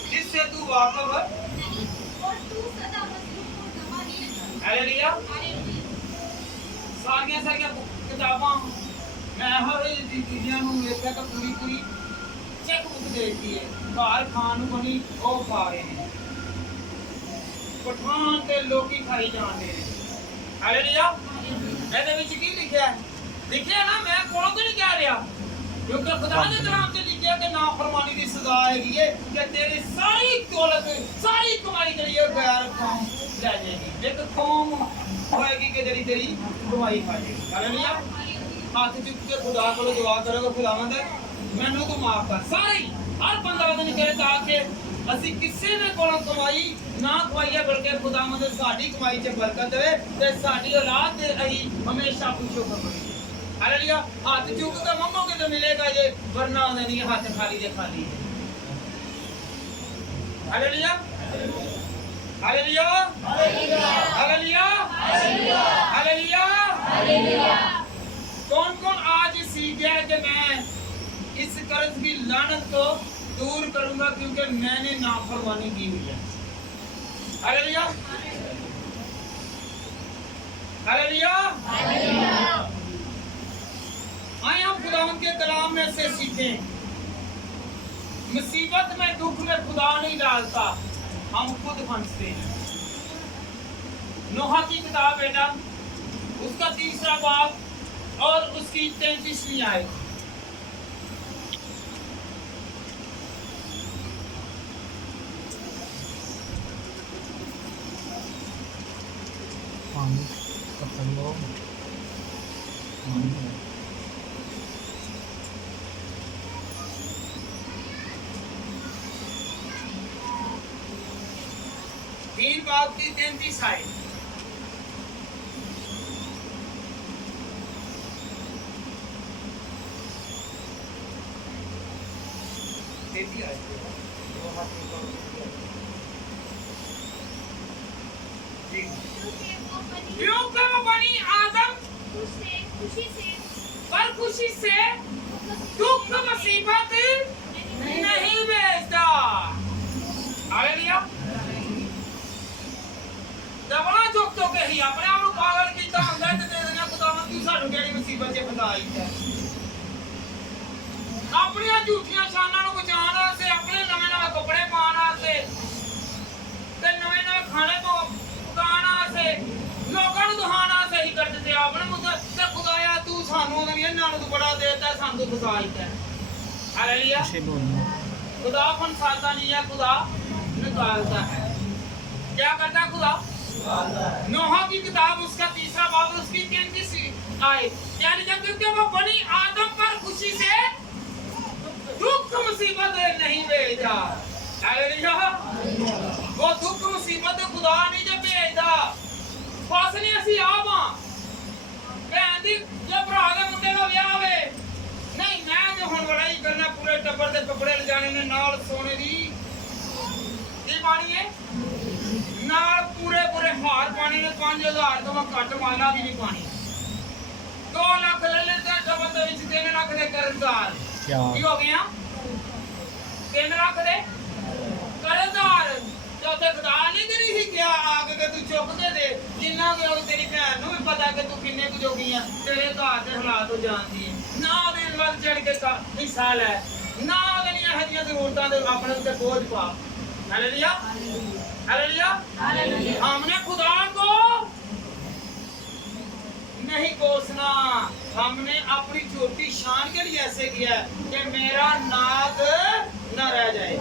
नहीं, और तू सदा मजलूम और तबाह नहीं रहेगा। हालेलुया। सारियां किताबां मैं हर चीज़ां ਨੂੰ ਵੇਖਿਆ ਤਾਂ ਪੂਰੀ ਚੈੱਕ ਬੁੱਕ ਦੇਖਦੀ ਹੈ। ਘਰ ਖਾਣ ਨੂੰ ਬਣੀ ਉਹ ਖਾ ਰਹੇ ਨੇ, ਪਠਾਨ ਤੇ ਲੋਕੀ ਖਾਈ ਜਾਂਦੇ ਨੇ। ਹਾਲੇਲੂਇਆ। ਇਹਦੇ ਵਿੱਚ ਕੀ ਲਿਖਿਆ ਹੈ? ਲਿਖਿਆ ਨਾ, ਮੈਂ ਕੋਲੋਂ ਤੇ ਨਹੀਂ ਕਹਿ ਰਿਹਾ, ਕਿਉਂਕਿ ਖੁਦਾ ਦੇ ਕਲਾਮ 'ਚ ਲਿਖਿਆ ਕਿ ਨਾਫਰਮਾਨੀ ਦੀ ਸਜ਼ਾ ਹੈਗੀ ਹੈ ਕਿ ਤੇਰੀ ਸਾਰੀ ਦੌਲਤ, ਸਾਰੀ ਕਮਾਈ ਜਿਹੜੀ ਹੈ ਗੈਰ ਕੌਮ ਲੈ ਜਾਏਗੀ। ਇੱਕ ਕੌਮ ਹੋਏਗੀ ਕਿ ਜਿਹੜੀ ਤੇਰੀ ਕਮਾਈ ਖਾ ਜਾਏਗੀ। ਹਾਲੇਲੂਇਆ। ਹੱਥ ਚੁੱਕ ਕੇ ਖੁਦਾ ਕੋਲ ਦੁਆ ਕਰੋ, ਖੁਦਾਵੰਦ मैनू तो माफ कर सारे ही, हर 15 दिन करे ताकि ਅਸੀਂ ਕਿਸੇ ਦੇ ਕੋਲੋਂ ਕਮਾਈ ਨਾ ਖਵਾਈਏ ਬਲਕਿ ਖੁਦਾਵੰਦ ਸਾਡੀ ਕਮਾਈ 'ਚ ਬਰਕਤ ਦੇਵੇ ਤੇ ਸਾਡੀ ਔਲਾਦ ਦੇ ਅਸੀਂ ਹਮੇਸ਼ਾ ਖੁਸ਼ੋ ਕਰੀਏ। ਹਾਲੇਲੂਇਆ। ਹੱਥ ਚੁੱਕ ਕੇ ਮੰਗੋਗੇ ਤਾਂ ਮਿਲੇਗਾ ਜੇ, ਵਰਨਾ ਉਹਨੇ ਨਹੀਂ ਹੱਥ ਖਾਲੀ ਦੇ ਖਾਲੀ ਹੈ। ਹਾਲੇਲੂਇਆ ਹਾਲੇਲੂਇਆ ਹਾਲੇਲੂया हालेलुया हालेलुया। कौन कौन आज सीख गया कि मैं इस कर्ज की लानत को दूर करूंगा क्योंकि मैंने नाफरमानी की हुई है। हालेलुया हालेलुया हालेलुया। आए हम खुदावंद के कलाम में से सीखें। मुसीबत में दुख में खुदा नहीं डालता, हम खुद फंसते हैं। नोहा की किताब है ना, उसका 3रा बाब और उसकी 33वीं आयत। तीन बाब की 33 आयत। क्योंकि वो बनी आदम पर खुशी से दुख मुसीबत नहीं भेजता। हालेलुया। दबना चुक तो के ही अपने आप को पागल कीता हुंदा ते दे देना खुदावंद तू सानू केड़ी मुसीबत च फसाई है। अपनी झूठियां शानां नूं बचाउण वास्ते, अपने नਵੇਂ नਵੇਂ कपड़े पाउण वास्ते ते नਵੇਂ नਵੇਂ खाने को पकाउण वास्ते, लोकां नूं दिखाउण वास्ते ही कर दित्ते अपने मुद्दे ते खुदाया तू सानू नहीं इन्हां नूं बड़ा देता सानू फसाई है। हालेलुया। खुदा फंसाता नहीं है, खुदा निकालता है। क्या करता है खुदा? नोहा की किताब उसका 3रा बाब उसकी 33वीं आयत। यानी जब क्योंकि वो बनी आदम पर खुशी से दुख मुसीबत नहीं भेजा। हालेलुया। वो दुख मुसीबत खुदा नहीं जब भेजदा। फसने ਅਸੀਂ ਆਪ ਆ ਭੈਣ ਦੀ ਜੇ ਭਰਾ ਦੇ ਮੁੰਡੇ ਦਾ ਵਿਆਹ ਹੋਵੇ, ਨਹੀਂ ਮੈਂ ਤੇ ਹੁਣ ਲੜਾਈ ਕਰਨਾ, ਪੂਰੇ ਟੱਬਰ ਦੇ ਕੱਪੜੇ ਲਿਜਾਣੇ ਨੇ, ਨਾਲ ਸੋਨੇ ਦੀ ਕੀ ਪਾਣੀ ਹੈ, ਨਾਲ ਪੂਰੇ ਪੂਰੇ ਹਾਰ ਪਾਣੀ ਨੇ, 5000 ਤੋਂ ਘੱਟ ਮਾਲਾ ਵੀ ਨਹੀਂ ਪਾਣੀ। 2 ਲੱਖ ਲੈ ਲੈਂਦਾ ਡਬਲ ਦੇ ਵਿੱਚ 3 ਲੱਖ ਦੇ ਕਰਜ਼ਦਾਰ ਕੀ ਹੋ ਗਿਆ? 3 ਲੱਖ ਦੇ ਕਰਜ਼ਦਾਰ। ਤੇ ਉੱਥੇ ਖੁਦਾ ਨਹੀਂ ਕਰੀ ਸੀ ਕਿਹਾ ਆ ਕੇ ਤੂੰ ਚੁੱਕ ਕੇ ਦੇ, ਜਿੰਨਾ ਕਿ ਉਹ ਤੇਰੀ ਭੈਣ ਨੂੰ ਵੀ ਪਤਾ ਕਿ ਤੂੰ ਕਿੰਨੇ ਕੁ ਜੋਗੀ ਆ, ਤੇਰੇ ਘਰ ਦੇ ਹਾਲਾਤ ਹੋ ਜਾਣਦੀ ਹੈ ਨਾ, ਉਹਦੇ ਵੱਲ ਚੜ ਕੇ ਹਿੱਸਾ ਲੈ ਨਾ, ਉਹਦੀਆਂ ਇਹੋ ਜਿਹੀਆਂ ਜ਼ਰੂਰਤਾਂ ਦੇ ਆਪਣੇ ਉੱਤੇ ਬੋਝ ਪਾ। हालेलुया हालेलुया हालेलुया। हमने खुदा को नहीं कोसना, हमने अपनी छोटी शान के लिए ऐसे किया कि मेरा नाक न रह जाए।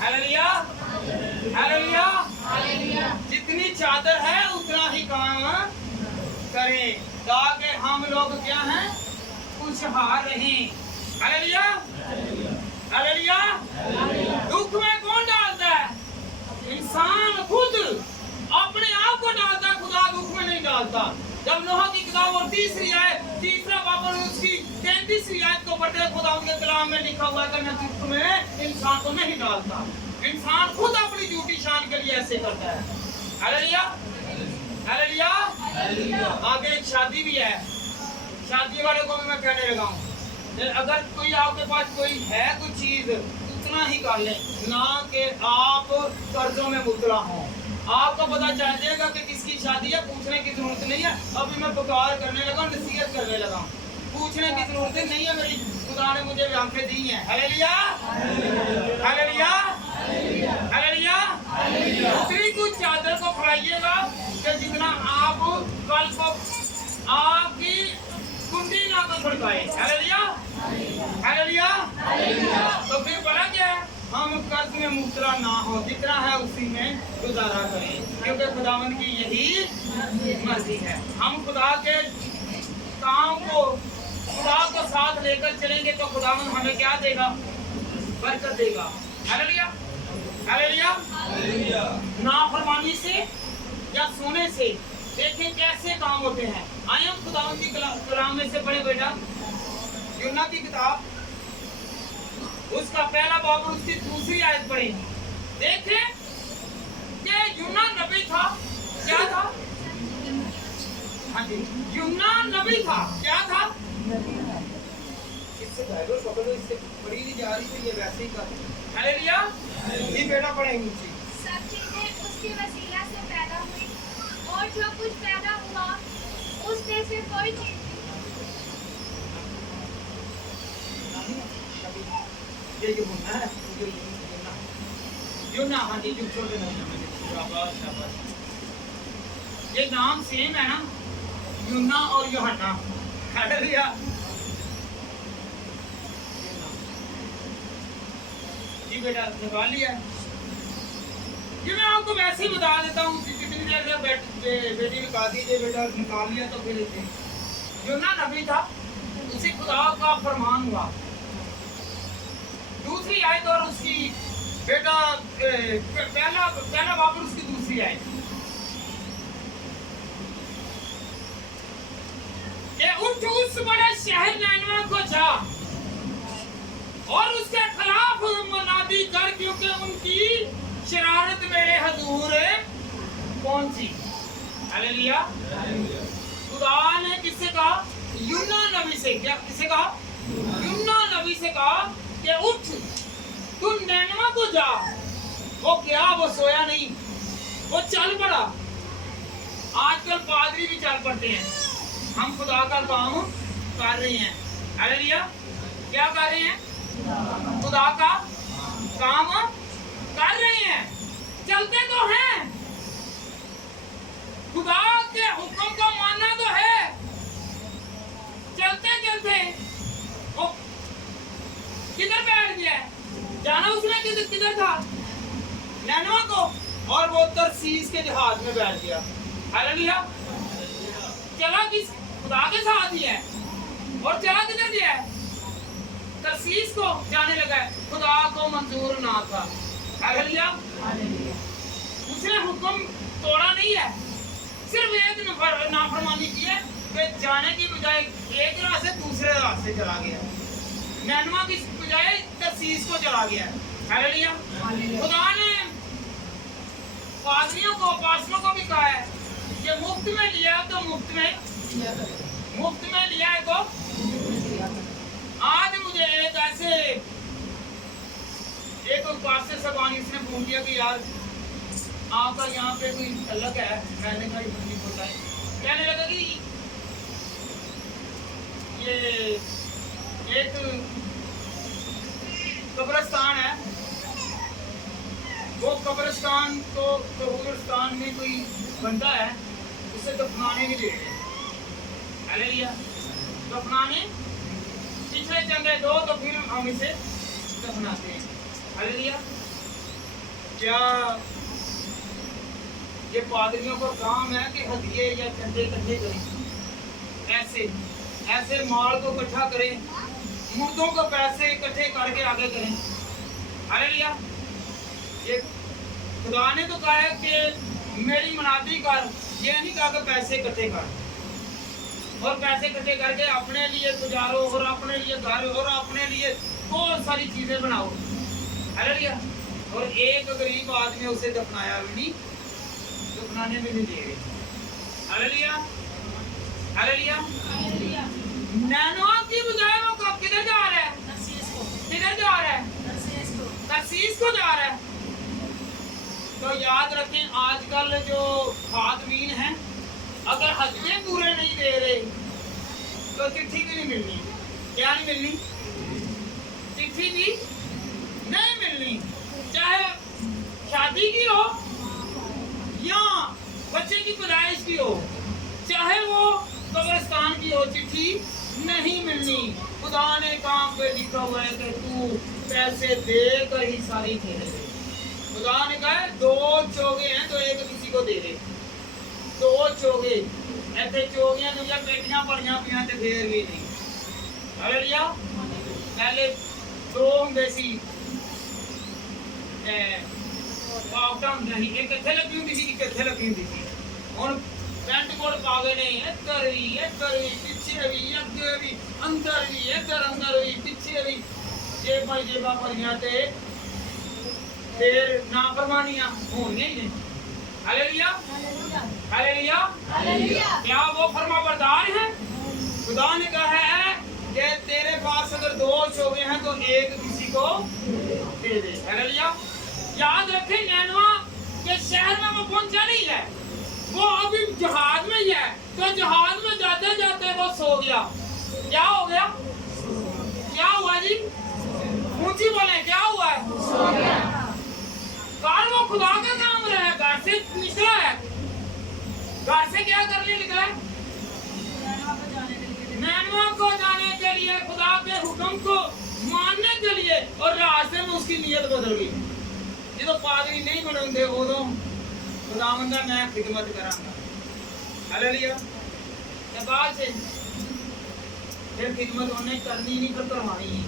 हालेलुया हालेलुया हालेलुया। जितनी चादर है उतना ही काम करें ताकि हम लोग क्या हैं, खुशहाल रहें। Hallelujah hallelujah. दुख में कौन डालता है? इंसान खुद अपने आप को डालता है, खुदा दुख में नहीं डालता। जब नोहा की किताब और 3रा बाब और उसकी 33वीं आयत को पढ़ते, खुदा उनके कलाम में लिखा हुआ है कि मैं दुख में इंसान को नहीं डालता। इंसान खुद अपनी झूठी शान के लिए ऐसे करता है। हालेलुया हालेलुया हालेलुया। आगे एक शादी भी है, शादी वाले को भी मैं कहने लगा हूँ, अगर कोई आपके पास कोई है कुछ चीज उतना ही कर ले, ना कि आप कर्जों में मुबतला हो। आपको पता चल जाएगा कि किसकी शादी है, पूछने की जरूरत नहीं है। अभी मैं पुकार करने लगा, नसीहत करने लगा, पूछने की जरूरत नहीं है, मेरी खुदा ने मुझे आंखें दी हैं। हालेलुया हालेलुया हालेलुया हालेलुया। उतनी कुछ चादर को फैलाइएगा कि जितना आप कल को आपकी कुंडी ना को खड़काए। हालेलुया हालेलुया हालेलुया। तो फिर बड़ा क्या है, हम कर्ज में मुबतला ना हो, जितना है उसी में गुजारा करें, क्योंकि खुदावंद की यही मर्जी है। हम खुदा के काम को खुदा को साथ लेकर चलेंगे तो खुदावन हमें क्या देगा? बरकत देगा। Hallelujah, hallelujah. नाफरमानी से या सोने से देखें कैसे काम होते हैं। आइए हम खुदावन की कलाम में से पढ़े बेटा, यूहन्ना की किताब उसका पहला बाब और उसकी दूसरी आयत पढ़े। देखें कि यूहन्ना नबी था, क्या था? हाँ जी, यूहन्ना नबी था, क्या था? इससे बाइबल पकड़ो, इससे पढ़ी नहीं जा रही तो ये वैसे ही कर। हालेलुया, ये बेटा पढ़ेंगे मुझे। सब चीजें उसके वसीला से पैदा हुई और जो कुछ पैदा हुआ उसमें से कोई चीज ये यूहन्ना है, ये यूहन्ना, हाँ जी, जो छोटे नाम है, शाबाश शाबाश। ये नाम सेम है ना, यूहन्ना और यूहन्ना। हालेलुया। जी बेटा निकाल लिया। ये मैं आपको वैसे ही बता देता हूँ, कितनी देर से बेटी निकाल दीजिए बेटा, निकाल लिया तो फिर यूहन्ना नबी था, उसे खुदा का फरमान हुआ। दूसरी आयत और उसकी बेटा पहला बाब और उसकी दूसरी आयत कि उठ उस बड़े शहर नैनवा को जा और उसके खिलाफ मुनादी कर, क्योंकि उनकी शरारत मेरे हजूर पहुंची। हालेलुया। खुदा ने किससे कहा? यूहन्ना नबी से। क्या किससे कहा? यूहन्ना नबी से कहा कि उठ तू नैनवा को जा। वो क्या, वो सोया नहीं, वो चल पड़ा। आजकल पादरी भी चल पड़ते हैं। हम खुदा का काम कर रहे हैं। हालेलुया। क्या कर रहे हैं? खुदा का काम कर रहे हैं, चलते तो हैं, खुदा के हुक्म को मानना तो है। चलते चलते वो किधर बैठ गया? जाना उसने किधर था? नैनवा को, और वो तरसीस के जहाज में बैठ गया। हालेलुया। चला किस? खुदा के साथ ही है। और चला किधर गया है? तरसीस को जाने लगा है। खुदा को मंजूर ना था। हालेलुया। उसने हुक्म तोड़ा नहीं है, सिर्फ एक नाफरमानी की है कि जाने की बजाय एक रास्ते से दूसरे रास्ते चला गया। नैनवा की बजाय तरसीस को चला गया। हालेलुया। खुदा ने पादरियों को, पास्टरों को भी कहा है कि मुफ्त में लिया तो मुफ्त में लिया है तो। आज मुझे एक ऐसे एक पास्टर साहब उसने फोन किया कि यार आपका यहाँ पे कोई अलग है। मैंने कहा नहीं होता है। कहने लगा कि ये एक कब्रिस्तान है, वो कब्रिस्तान तो कब्रिस्तान में कोई बंदा है, उसे दफनाने नहीं दे रहे। हालेलुया। दफनाने पिछले चंदे दो तो फिर हम इसे दफनाते हैं। हालेलुया। क्या ये पादरियों का काम है कि हदिये या चंदे इकट्ठे करें? ऐसे माल को इकट्ठा करें, मुर्दों को पैसे इकट्ठे करके आगे करें। हालेलुया। ये खुदा ने तो कहा है कि मेरी मनादी कर, ये नहीं कहा कि पैसे इकट्ठे कर, और पैसे इकट्ठे करके अपने लिए गुजारो और अपने लिए घर और अपने लिए बहुत सारी चीजें बनाओ। हालेलुया। और एक गरीब आदमी उसे दफनाया भी नहीं, दफनाने में नहीं दे रहे। हालेलुया। हालेलुया। नैनवा की बजाय वो कब किधर जा रहा है? किधर जा रहा है? तरसीस को जा रहा है। तो याद रखें, आजकल जो खातमीन हैं, अगर हदिये पूरे नहीं दे रहे तो चिट्ठी भी नहीं मिलनी। क्या नहीं मिलनी? चिट्ठी भी नहीं मिलनी। चाहे शादी की हो या बच्चे की पैदाइश की हो, चाहे वो कब्रिस्तान की हो, चिट्ठी नहीं मिलनी। खुदा ने काम पे लिखा हुआ है कि तू पैसे दे कर ही सारी चीजें दे। खुदा ने कहा है 2 चोगे हैं तो एक किसी को दे दे। 2 चोगे ऐसे चोगियां दुनिया बेटियां पढ़ियां पियां ते फेर भी नहीं। हालेलुया। पहले दो ਹੁੰਦੇ ਸੀ ਪਾਉਟਾਂ ਹੁੰਦੀਆਂ ਸੀ, ਇੱਕ ਇੱਥੇ ਲੱਗੀ ਹੁੰਦੀ ਸੀ, ਇੱਕ ਇੱਥੇ ਲੱਗੀ ਹੁੰਦੀ ਸੀ। ਹੁਣ ਪੈਂਟ ਕੋਟ ਪਾ ਗਏ ਨੇ, ਇੱਧਰ ਵੀ ਪਿੱਛੇ ਵੀ, ਅੱਗੇ ਵੀ, ਅੰਦਰ ਵੀ, ਇੱਧਰ ਅੰਦਰ ਵੀ, ਪਿੱਛੇ ਵੀ, ਜੇਬਾਂ ਭਰੀਆਂ ਤੇ ਫਿਰ ਨਾਫਰਮਾਨੀਆਂ ਹੋਣੀਆਂ ही नहीं। हालेलुया हालेलुया हालेलुया। क्या वो फरमाबरदार है? खुदा ने कहा है कि तेरे पास अगर दो चोगे हैं तो एक किसी को दे दे। हालेलुया। याद रखें नैनवा के शहर में वो पहुंचा नहीं है, वो अभी जहाज में ही है। तो जहाज में जाते जाते वो सो गया। क्या हो गया? क्या हुआ जी? ऊंची बोले, क्या हुआ है? सो गया। कार वो खुदा का काम रहा है, घर से निकला है, घर से क्या करने निकला है? नैनवा को जाने के लिए, खुदा के हुक्म को मानने के लिए, और रास्ते में उसकी नीयत बदल गई। जो पादरी नहीं बनते उदो खुदावंद मैं खिदमत करांगा। हालेलुया। ते बाद से फिर खिदमत उन्हें करनी नहीं, पर करवानी है।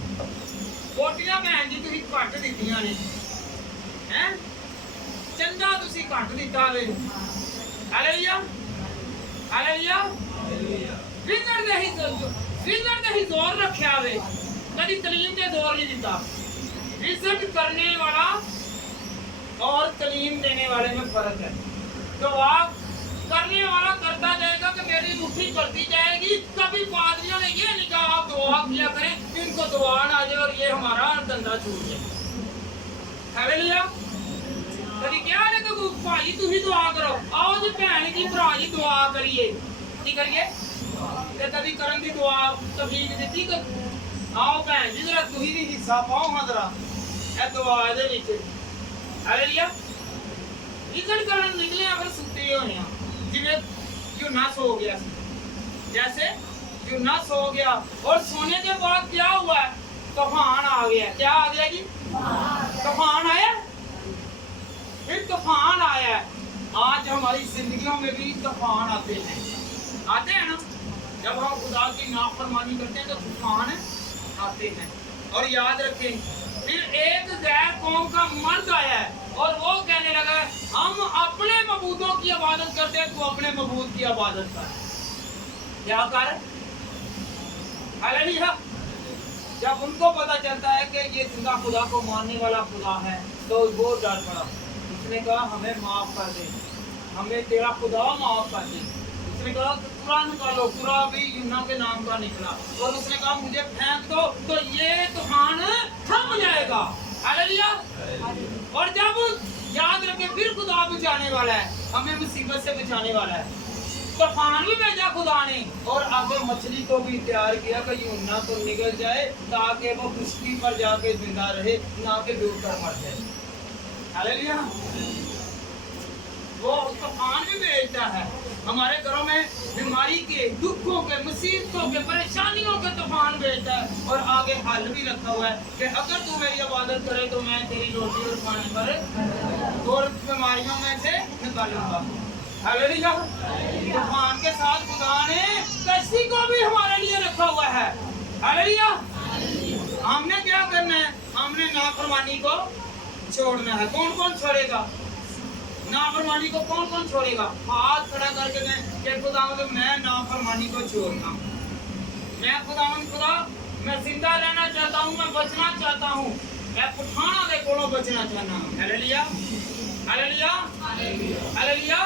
कोटियां भैन जी तुसीं घट दित्तियां ने, हैं चंदा तुसीं घट दित्ता वे। हालेलुया हालेलुया। विजट दे ही जोर रखिया वे, कदी तलीम दे जोर नहीं दिता। विजट करने वाला और तलीम देने वाले में फर्क है। तो आप करने वाला करता जाएगा कि मेरी मुट्ठी बढ़ती जाएगी। कभी पादरियों ने ये नहीं कहा आप दुआ किया करें, इनको दुआ ना आ जाए और ये हमारा धंधा छूट जाए। हालेलुया। कभी क्या है कि भाई तुम ही दुआ करो, आओ जी भैन जी भरा जी दुआ करिए, की करिए ते कभी करन दी दुआ तफीक दित्ती कि आओ भैन जी जरा तुही भी हिस्सा पाओ हां जरा ए दुआ दे विच। हालेलुया। इज्जत करन निकले अगर सुते होने जिवें यूना सो गया, जैसे यूना सो गया और सोने के बाद क्या हुआ? तूफान आ गया। क्या आ गया जी? तूफान आया। फिर तूफान आया। आज हमारी जिंदगियों में भी तूफान आते हैं ना। जब हम खुदा की नाफरमानी करते हैं तो तूफान आते हैं। और याद रखें, फिर एक गैर कौम का मर्द आया और वो कहने लगा हम अपने मबूदों की इबादत करते हैं, तू अपने मबूद की इबादत कर। क्या कर? हालेलुया। जब उनको पता चलता है कि ये जिंदा खुदा को मानने वाला खुदा है तो वो डर पड़ा। उसने कहा हमें माफ कर दे, हमें तेरा खुदा माफ कर दे। उसने कहा कुरान निकालो, कुरा भी यूना के नाम का निकला और उसने कहा मुझे फेंक दो तो ये तूफान थम जाएगा। हालेलुया। और जब याद रखे फिर खुदा बचाने वाला है, हमें मुसीबत से बचाने वाला है। तूफान भी भेजा खुदा ने और आगे मछली को भी तैयार किया कि यूना तो निकल जाए ताकि वो खुशकी पर जाके जिंदा रहे, ना कि डूब कर मर जाए। हालेलुया। वो तूफान भी भेजता है। हमारे घरों में बीमारी के, दुखों के, मुसीबतों के, परेशानियों के तूफान भेजता है और आगे हल भी रखा हुआ है कि अगर तू मेरी इबादत करे तो मैं तेरी रोटी और पानी पर और बीमारियों में से निकालूंगा। हालेलुया। तूफान के साथ खुदा ने कश्ती को भी हमारे लिए रखा हुआ है। हालेलुया। हमने क्या करना है? हमने नाफरमानी को छोड़ना है। कौन कौन छोड़ेगा नाफरमानी को? कौन कौन छोड़ेगा? हाथ खड़ा करके मैं खुदावंद मैं नाफरमानी को छोड़ता हूँ। मैं खुदा मैं जिंदा रहना चाहता हूँ, मैं बचना चाहता हूँ, मैं पुठाना दे कोलों बचना चाहता हूँ। हालेलुया हालेलुया हालेलुया।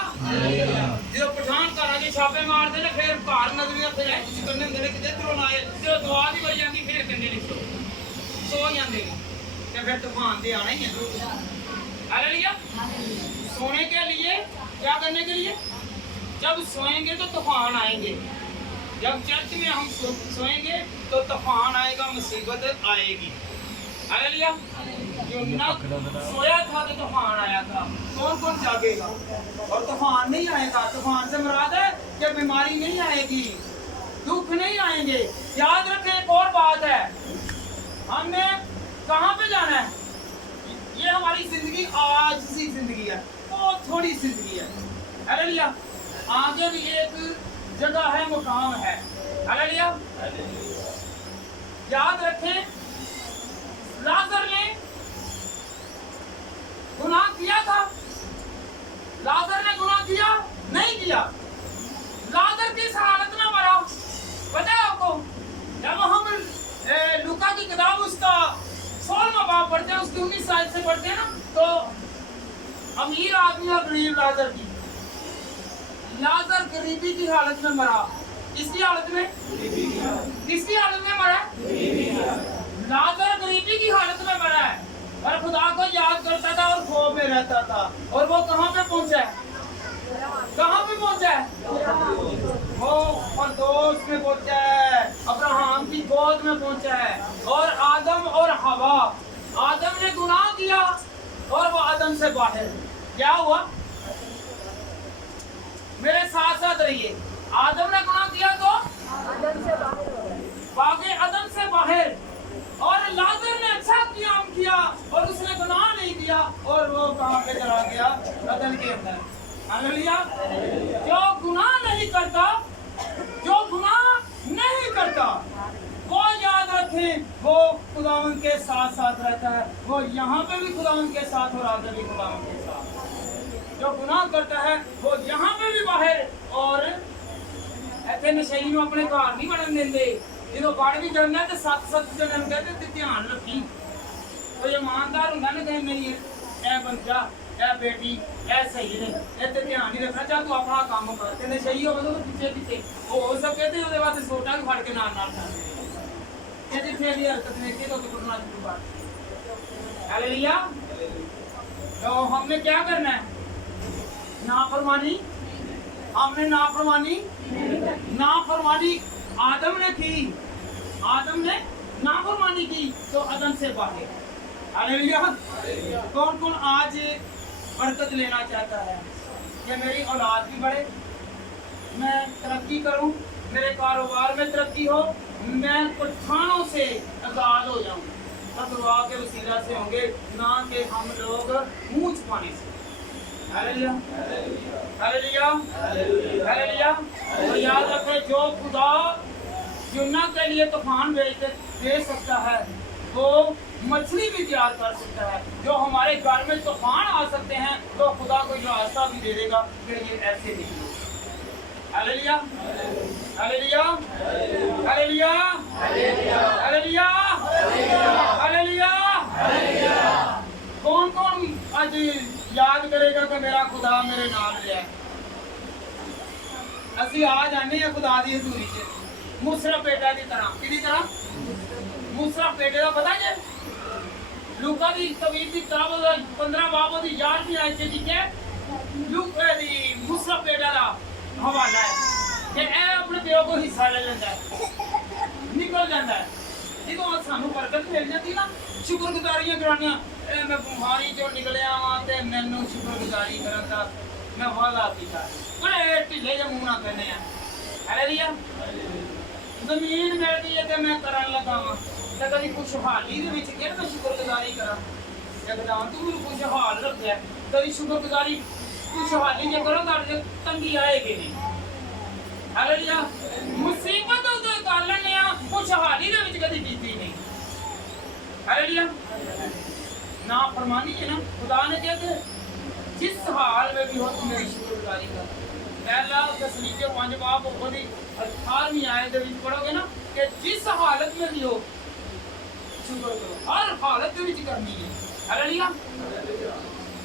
जो पठान घरां दे छापे मारते ने फिर घर नजरिया फिर करने होंदे ने किते तरोना आए जो दुआ दी वजह जांदी फिर कंने लिखो सो जांदे ने ते फिर तूफान दे आना ही है। हालेलुया। सोने के लिए क्या करने के लिए? जब सोएंगे तो तूफान आएंगे। जब चर्च में हम सोएंगे तो तूफान आएगा, मुसीबत आएगी। हालेलुया। यूना सोया था तो तूफान आया था। कौन कौन जागेगा? और तूफान नहीं आएगा। तूफान से मुराद है कि बीमारी नहीं आएगी, दुख नहीं आएंगे। याद रखें एक और बात है, हमने कहाँ पे जाना है? ये हमारी जिंदगी आज सी जिंदगी है, बहुत थोड़ी जिंदगी है। हालेलुया। आगे भी एक जगह है, मुकाम है। हालेलुया। याद रखें, लाजर ने गुनाह किया था? लाजर ने गुनाह किया? नहीं किया। लाजर किस हालत में मरा पता है आपको? जब हम लूका की किताब उसका 16वां बाब पढ़ते हैं, उसकी 19 आयत से पढ़ते हैं ना, तो अमीर आदमी और गरीब लाजर की, लाजर गरीबी की हालत में मरा। किसकी हालत में? किसकी हालत में मरा? लाजर गरीबी की हालत में मरा है और खुदा को याद करता था और खौफ में रहता था। और वो कहाँ पे पहुंचा है? कहाँ पे पहुंचा है? वो फरदौस में पहुंचा है, अब्राहम की गोद में पहुंचा है। और आदम और हवा, आदम ने गुनाह किया और वो आदम से बाहर। क्या हुआ? मेरे साथ साथ रहिए। आदम ने गुनाह किया तो बागे आदम से बाहर, और लाजर ने अच्छा काम किया और उसने गुनाह नहीं किया और वो कहाँ पे चला गया? अदन के अंदर। हालेलुया। जो गुनाह नहीं करता, जो गुनाह नहीं करता, वो याद रखें वो खुदावन के साथ साथ रहता है। वो यहाँ पे भी खुदावन के साथ और आगे भी खुदावन के साथ। जो गुनाह करता है वो यहाँ पे भी बाहर। और ऐसे नशेई में अपने घर नहीं बनन देंगे। जो बाढ़ भी जाना तो 7 जन कहते ध्यान रखी। तो ईमानदार होंगे ना, कहीं मेरी ए बंदा ए बेटी ए सही ने इतने ध्यान नहीं रखना, चाह तू अपना काम कर। ते नशेई हो तो पीछे पीछे हो सके तो ਉਹਦੇ ਵਾਸਤੇ ਸੋਟਾ ਵੀ ਫੜ ਕੇ ਨਾਲ ਨਾਲ ਖਾਂਦੇ। ਇਹ ਜਿੱਥੇ ਦੀ ਹਰਕਤ ਵੇਖੀ तो टुकड़ना शुरू कर। हालेलुया। तो हमने क्या करना है? नाफरमानी। हमने नाफरमानी आदम ने की, आदम ने नाफरमानी की तो अदन से बाहर। हालेलुया। कौन कौन आज बरकत लेना चाहता है कि मेरी औलाद भी बढ़े, मैं तरक्की करूं, मेरे कारोबार में तरक्की हो, मैं पठानों से आजाद हो जाऊं? तब दुआ के वसीला से होंगे, ना कि हम लोग मुंह छुपाने से। हालेलुया, हालेलुया, हालेलुया। और याद रखें, जो खुदा यूना के लिए तूफान भेज सकता है, वो मछली भी तैयार कर सकता है। जो हमारे घर में तूफान आ सकते हैं, तो खुदा को ये रास्ता भी दे देगा कि ये ऐसे निकलो। हालेलुया, हालेलुया, हालेलुया, हालेलुया, हालेलुया। कौन कौन आज याद करेगा कि मेरा खुदा मेरे नाल है? ਅਸੀਂ ਆ ਜਾਂਦੇ ਆ खुदा ਦੀ ਹਜ਼ੂਰੀ 'ਚ मूसा बेटा की तरह। किसी तरह? मूसा बेटे का पता जे लूका की तबीर की किताब 15 बाब की 11वीं आयत च लिखिਆ लूका दी मूसा बेटा का हवाला है कि ए अपने प्यो को हिस्सा ले लेंदा है, निकल जाता है। ਜਦੋਂ ਸਾਨੂੰ ਬਰਕਤ ਮਿਲ ਜਾਂਦੀ ਨਾ, ਸ਼ੁਕਰਗੁਜ਼ਾਰੀਆਂ ਕਰਾਉਣੀਆਂ। ਮੈਂ ਬਿਮਾਰੀ ਚੋਂ ਨਿਕਲਿਆ ਵਾਂ ਤੇ ਮੈਨੂੰ ਸ਼ੁਕਰਗੁਜ਼ਾਰੀ ਕਰਨ ਦਾ ਮੈਂ ਵਾਅਦਾ ਕੀਤਾ। ਬੜੇ ਢਿੱਲੇ ਜਿਹੇ ਮੂੰਹ ਨਾਲ ਕਹਿੰਦੇ ਆ ਹਾਲੇਲੂਇਆ। ਜ਼ਮੀਨ ਮਿਲ ਗਈ ਹੈ ਤੇ ਮੈਂ ਕਰਨ ਲੱਗਾ ਵਾਂ ਤੇ ਕਦੀ ਖੁਸ਼ਹਾਲੀ ਦੇ ਵਿੱਚ ਕਿਹੜਾ ਮੈਂ ਸ਼ੁਕਰਗੁਜ਼ਾਰੀ ਕਰਾਂ? ਜਗਦਾਂ ਤੂੰ ਮੈਨੂੰ ਖੁਸ਼ਹਾਲ ਰੱਖਿਆ, ਕਦੀ ਸ਼ੁਕਰਗੁਜ਼ਾਰੀ ਖੁਸ਼ਹਾਲੀ ਜੇ ਕਰੋ ਤਾਂ ਤੰਗੀ ਆਏਗੀ ਨਹੀਂ। हालेलुया। मुसीबत उदो कर लेने आ, खुशहाली दे विच कदी कीती नहीं। हालेलुया। ना फरमानी है ना, खुदा ने कहा कि जिस हाल में भी हो तुम मेरी शुक्रगुजारी कर। पहला तस्लीके 5 बाब ओदी 18वीं आयत दे विच पढ़ोगे ना कि जिस हालत में भी हो शुक्र करो, हर हालत दे विच करनी है। हालेलुया।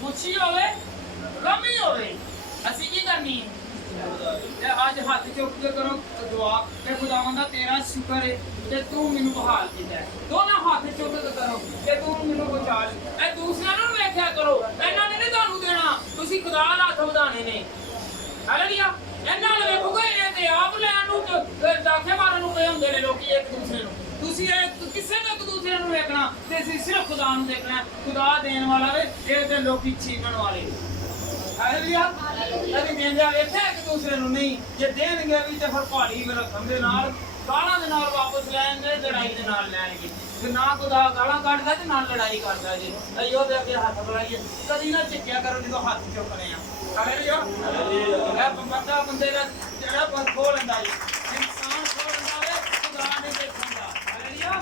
खुशी होवे गमी होवे, ਅਸੀਂ ਕੀ ਕਰਨੀ ਹੈ? ਤੇ ਅੱਜ ਹੱਥ ਚੁੱਕ ਕੇ ਕਰੋ ਦੁਆ ਕਿ ਖੁਦਾਵੰਦਾ ਤੇਰਾ ਸ਼ੁਕਰ ਹੈ ਕਿ ਤੂੰ ਮੈਨੂੰ ਬਹਾਲ ਕੀਤਾ। ਦੋਨਾਂ ਹੱਥ ਚੁੱਕ ਕੇ ਕਰੋ ਕਿ ਤੂੰ ਮੈਨੂੰ ਬਚਾ ਲਿਆ। ਇਹ ਦੂਸਰਿਆਂ ਨੂੰ ਵੇਖਿਆ ਕਰੋ, ਇਹਨਾਂ ਨੇ ਨਹੀਂ ਤੁਹਾਨੂੰ ਦੇਣਾ, ਤੁਸੀਂ ਖੁਦਾ ਨਾਲ ਹੱਥ ਵਧਾਣੇ ਨੇ। ਹਾਲੇਲੂਇਆ। ਇਹਨਾਂ ਨੂੰ ਵੇਖੋਗੇ ਇਹ ਤੇ ਆਪ ਲੈਣ ਨੂੰ ਦਾਖੇ ਮਾਰਨ ਨੂੰ ਪਏ ਹੁੰਦੇ ਨੇ ਲੋਕੀ ਇੱਕ ਦੂਸਰੇ ਨੂੰ। ਤੁਸੀਂ ਇਹ ਕਿਸੇ ਨੂੰ ਇੱਕ ਦੂਸਰੇ ਨੂੰ ਵੇਖਣਾ ਤੇ ਅਸੀਂ ਸਿਰਫ ਖੁਦਾ ਨੂੰ ਦੇਖਣਾ। ਖੁਦਾ ਦੇਣ ਵਾਲਾ ਵੇ, ਇਹ ਤੇ ਲੋਕੀ ਛੀਕਣ ਵਾਲੇ। हालेलुया। कभी देंदे वेखे एक दूसरे ਨੂੰ ਨਹੀਂ, ਜੇ ਦੇਣਗੇ ਵੀ ਤੇ ਫਿਰ ਪਹਾੜੀ ਰਕਮ ਦੇ ਨਾਲ ਗਾਲਾਂ ਦੇ ਨਾਲ ਵਾਪਸ ਲੈਣਗੇ, ਲੜਾਈ ਦੇ ਨਾਲ ਲੈਣਗੇ। ਤੇ ਨਾ ਖੁਦਾ ਗਾਲਾਂ ਕੱਢਦਾ ਤੇ ਨਾ ਲੜਾਈ ਕਰਦਾ ਜੀ। ਅਯੋ ਦੇ ਅੱਗੇ ਹੱਥ ਬੁਲਾਈਏ, ਕਦੀ ਨਾ ਝਿੱਕਿਆ ਕਰੋ ਜਦੋਂ ਹੱਥ ਚੁੱਕਨੇ ਆ। ਹਾਲੇਲੂਇਆ। ਇਹ ਬੰਦਾ ਬੰਦੇ ਦਾ ਜਿਹੜਾ ਪਰ ਖੋਲ ਲੈਂਦਾ ਜੀ, ਇਨਸਾਨ ਖੋਲ ਲੈਂਦਾ ਵੇ, ਖੁਦਾ ਨੇ ਦੇਖਦਾ। ਹਾਲੇਲੂਇਆ।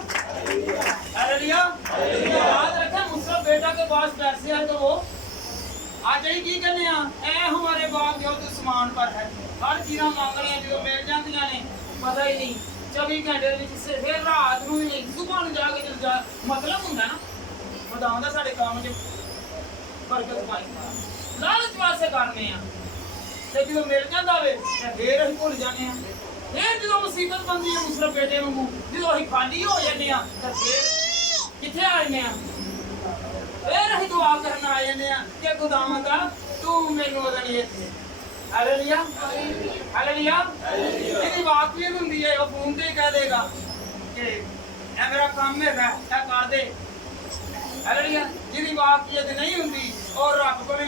हालेलुया याद रखें मुसरफ बेटा के पास पैसे है तो वो आज ही की कहने ए हमारे बाप जो तो समान पर है हर चीज़ां मंग रहे जो मिल जांदियां ने पता ही नहीं 24 घंटे ਵਿੱਚ ਫਿਰ ਰਾਤ ਨੂੰ ਵੀ ਸੁਬਾਹ ਨੂੰ ਜਾ ਕੇ ਜਦ ਜਾ ਮਤਲਬ ਹੁੰਦਾ ਨਾ ਖੁਦਾ ਦਾ ਸਾਡੇ ਕੰਮ 'ਚ ਬਰਕਤ ਪਾਈ ਲਾਲਚ ਵਾਸਤੇ ਕਰਨੇ ਆ ਤੇ ਜਦੋਂ ਮਿਲ ਜਾਂਦਾ ਵੇ ਤੇ ਫੇਰ ਅਸੀਂ ਭੁੱਲ ਜਾਂਦੇ ਆ ਫੇਰ ਜਦੋਂ ਮੁਸੀਬਤ ਬੰਦੀ ਹੈ ਮੁਸਰਫ ਬੇਟੇ ਵਾਂਗੂ ਜਦੋਂ ਅਸੀਂ ਖਾਲੀ ਹੋ ਜਾਂਦੇ ਆ ਤਾਂ ਫੇਰ ਕਿੱਥੇ ਆ ਜਾਂਦੇ ਆ ਫੇਰ ਅਸੀਂ ਦੁਆ ਕਰਨ ਆ ਜਾਂਦੇ ਆ ਕਿ ਖੁਦਾਵੰਦਾ ਤੂੰ ਮੈਨੂੰ ਉਹਦੀ ਇੱਥੇ ਹਾਲੇਲੂਇਆ ਹਾਲੇਲੂਇਆ ਇਹਦੀ ਵਾਕਫੀਅਤ ਹੁੰਦੀ ਹੈ ਉਹ ਫੋਨ ਤੇ ਹੀ ਕਹਿ ਦੇਗਾ ਕਿ ਇਹ ਮੇਰਾ ਕੰਮ ਹੈਗਾ ਇਹ ਕਰ ਦੇ ਹਾਲੇਲੂਇਆ ਜਿਹਦੀ ਵਾਕਫੀਅਤ ਨਹੀਂ ਹੁੰਦੀ ਔਰ ਰੱਬ ਕੋਲ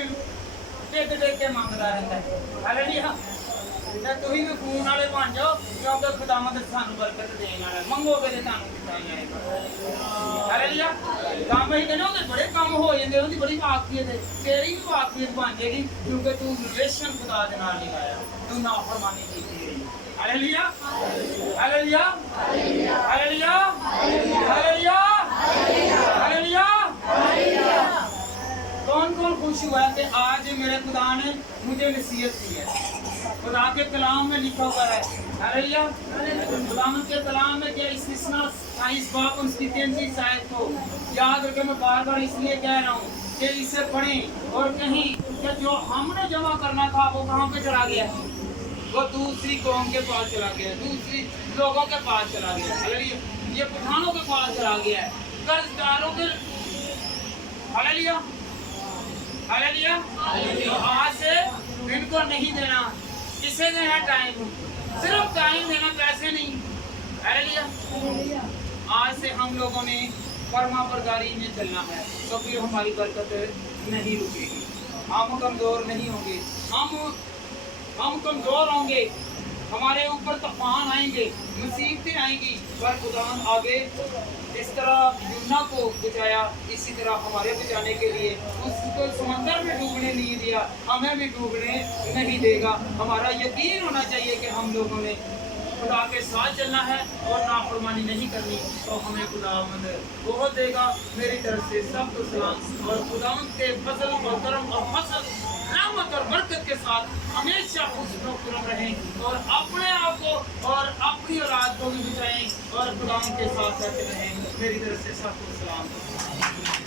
ਟਿਕ ਟਿਕ ਕੇ ਮੰਗਦਾ ਰਹਿੰਦਾ ਹੈ ਹਾਲੇਲੂਇਆ ਤੇ ਤੁਸੀਂ ਵੀ ਫੋਨ ਵਾਲੇ ਬਣ ਜਾਓ ਕਿਉਂਕਿ ਖੁਦਾਵੰਦ ਸਾਨੂੰ ਬਰਕਤ ਦੇਣ ਵਾਲਾ ਮੰਗੋਗੇ ਤੇ ਤੁਹਾਨੂੰ ਦਿੱਤਾ ਜਾਏਗਾ ਹਾਲੇਲੂਇਆ ਕੰਮ ਹੀ ਕਹਿੰਦੇ ਉਹਦੇ ਬੜੇ ਕੰਮ ਹੋ ਜਾਂਦੇ ਉਹਦੀ ਬੜੀ ਵਾਕਫੀਅਤ ਹੈ ਤੇਰੀ ਵੀ ਵਾਕਫੀਅਤ ਬਣ ਜਾਏਗੀ ਕਿਉਂਕਿ ਤੂੰ ਰਿਲੇਸ਼ਨ ਖੁਦਾ ਦੇ ਨਾਲ ਨਹੀਂ ਲਾਇਆ ਤੂੰ ਨਾਫਰਮਾਨੀ ਕੀਤੀ ਹੈ ਹਾਲੇਲੂਇਆ ਹਾਲੇਲੂਇਆ ਹਾਲੇਲੂਇਆ ਹਾਲੇਲੂਇਆ हालेलुया कौन कौन खुश हुआ है कि आज मेरे खुदा ने मुझे नसीहत दी है खुदा के कलाम में लिखा हुआ है हालेलुया खुदा के कलाम में क्या इस्तिस्ना 28 बाब उसकी 33 आयत को याद रखें मैं बार बार इसलिए कह रहा हूँ कि इसे पढ़ें और कहीं कि जो हमने जमा करना था वो कहाँ पे चला गया वो दूसरी कौम के पास चला गया दूसरी लोगों के पास चला गया हालेलुया ये पठानों के पास चला गया है कर्जदारों के हालेलुया हालेलुया तो आज से इनको नहीं देना किसे देना टाइम सिर्फ टाइम देना पैसे नहीं हालेलुया आज से हम लोगों ने फर्मा बरदारी में चलना है तो फिर हमारी बरकत नहीं रुकेगी हम कमजोर नहीं होंगे हम कमजोर होंगे हमारे ऊपर तूफान आएंगे मुसीबतें आएंगी पर खुदा आगे इस तरह यूना को बचाया इसी तरह हमारे बचाने के लिए उसको समंदर में डूबने नहीं दिया हमें भी डूबने नहीं देगा हमारा यकीन होना चाहिए कि हम लोगों ने खुदा के साथ चलना है और नाफरमानी नहीं करनी तो हमें खुदावंद बहुत देगा मेरी तरफ से सबको सलाम और खुदावंद के फजल और करम और फसल रहमत और बरकत के साथ हमेशा खुशनुम रहें और अपने आप को और अपनी औलाद को भी बचाएं और खुदावंद के साथ रहते रहें मेरी तरफ से सबको सलाम।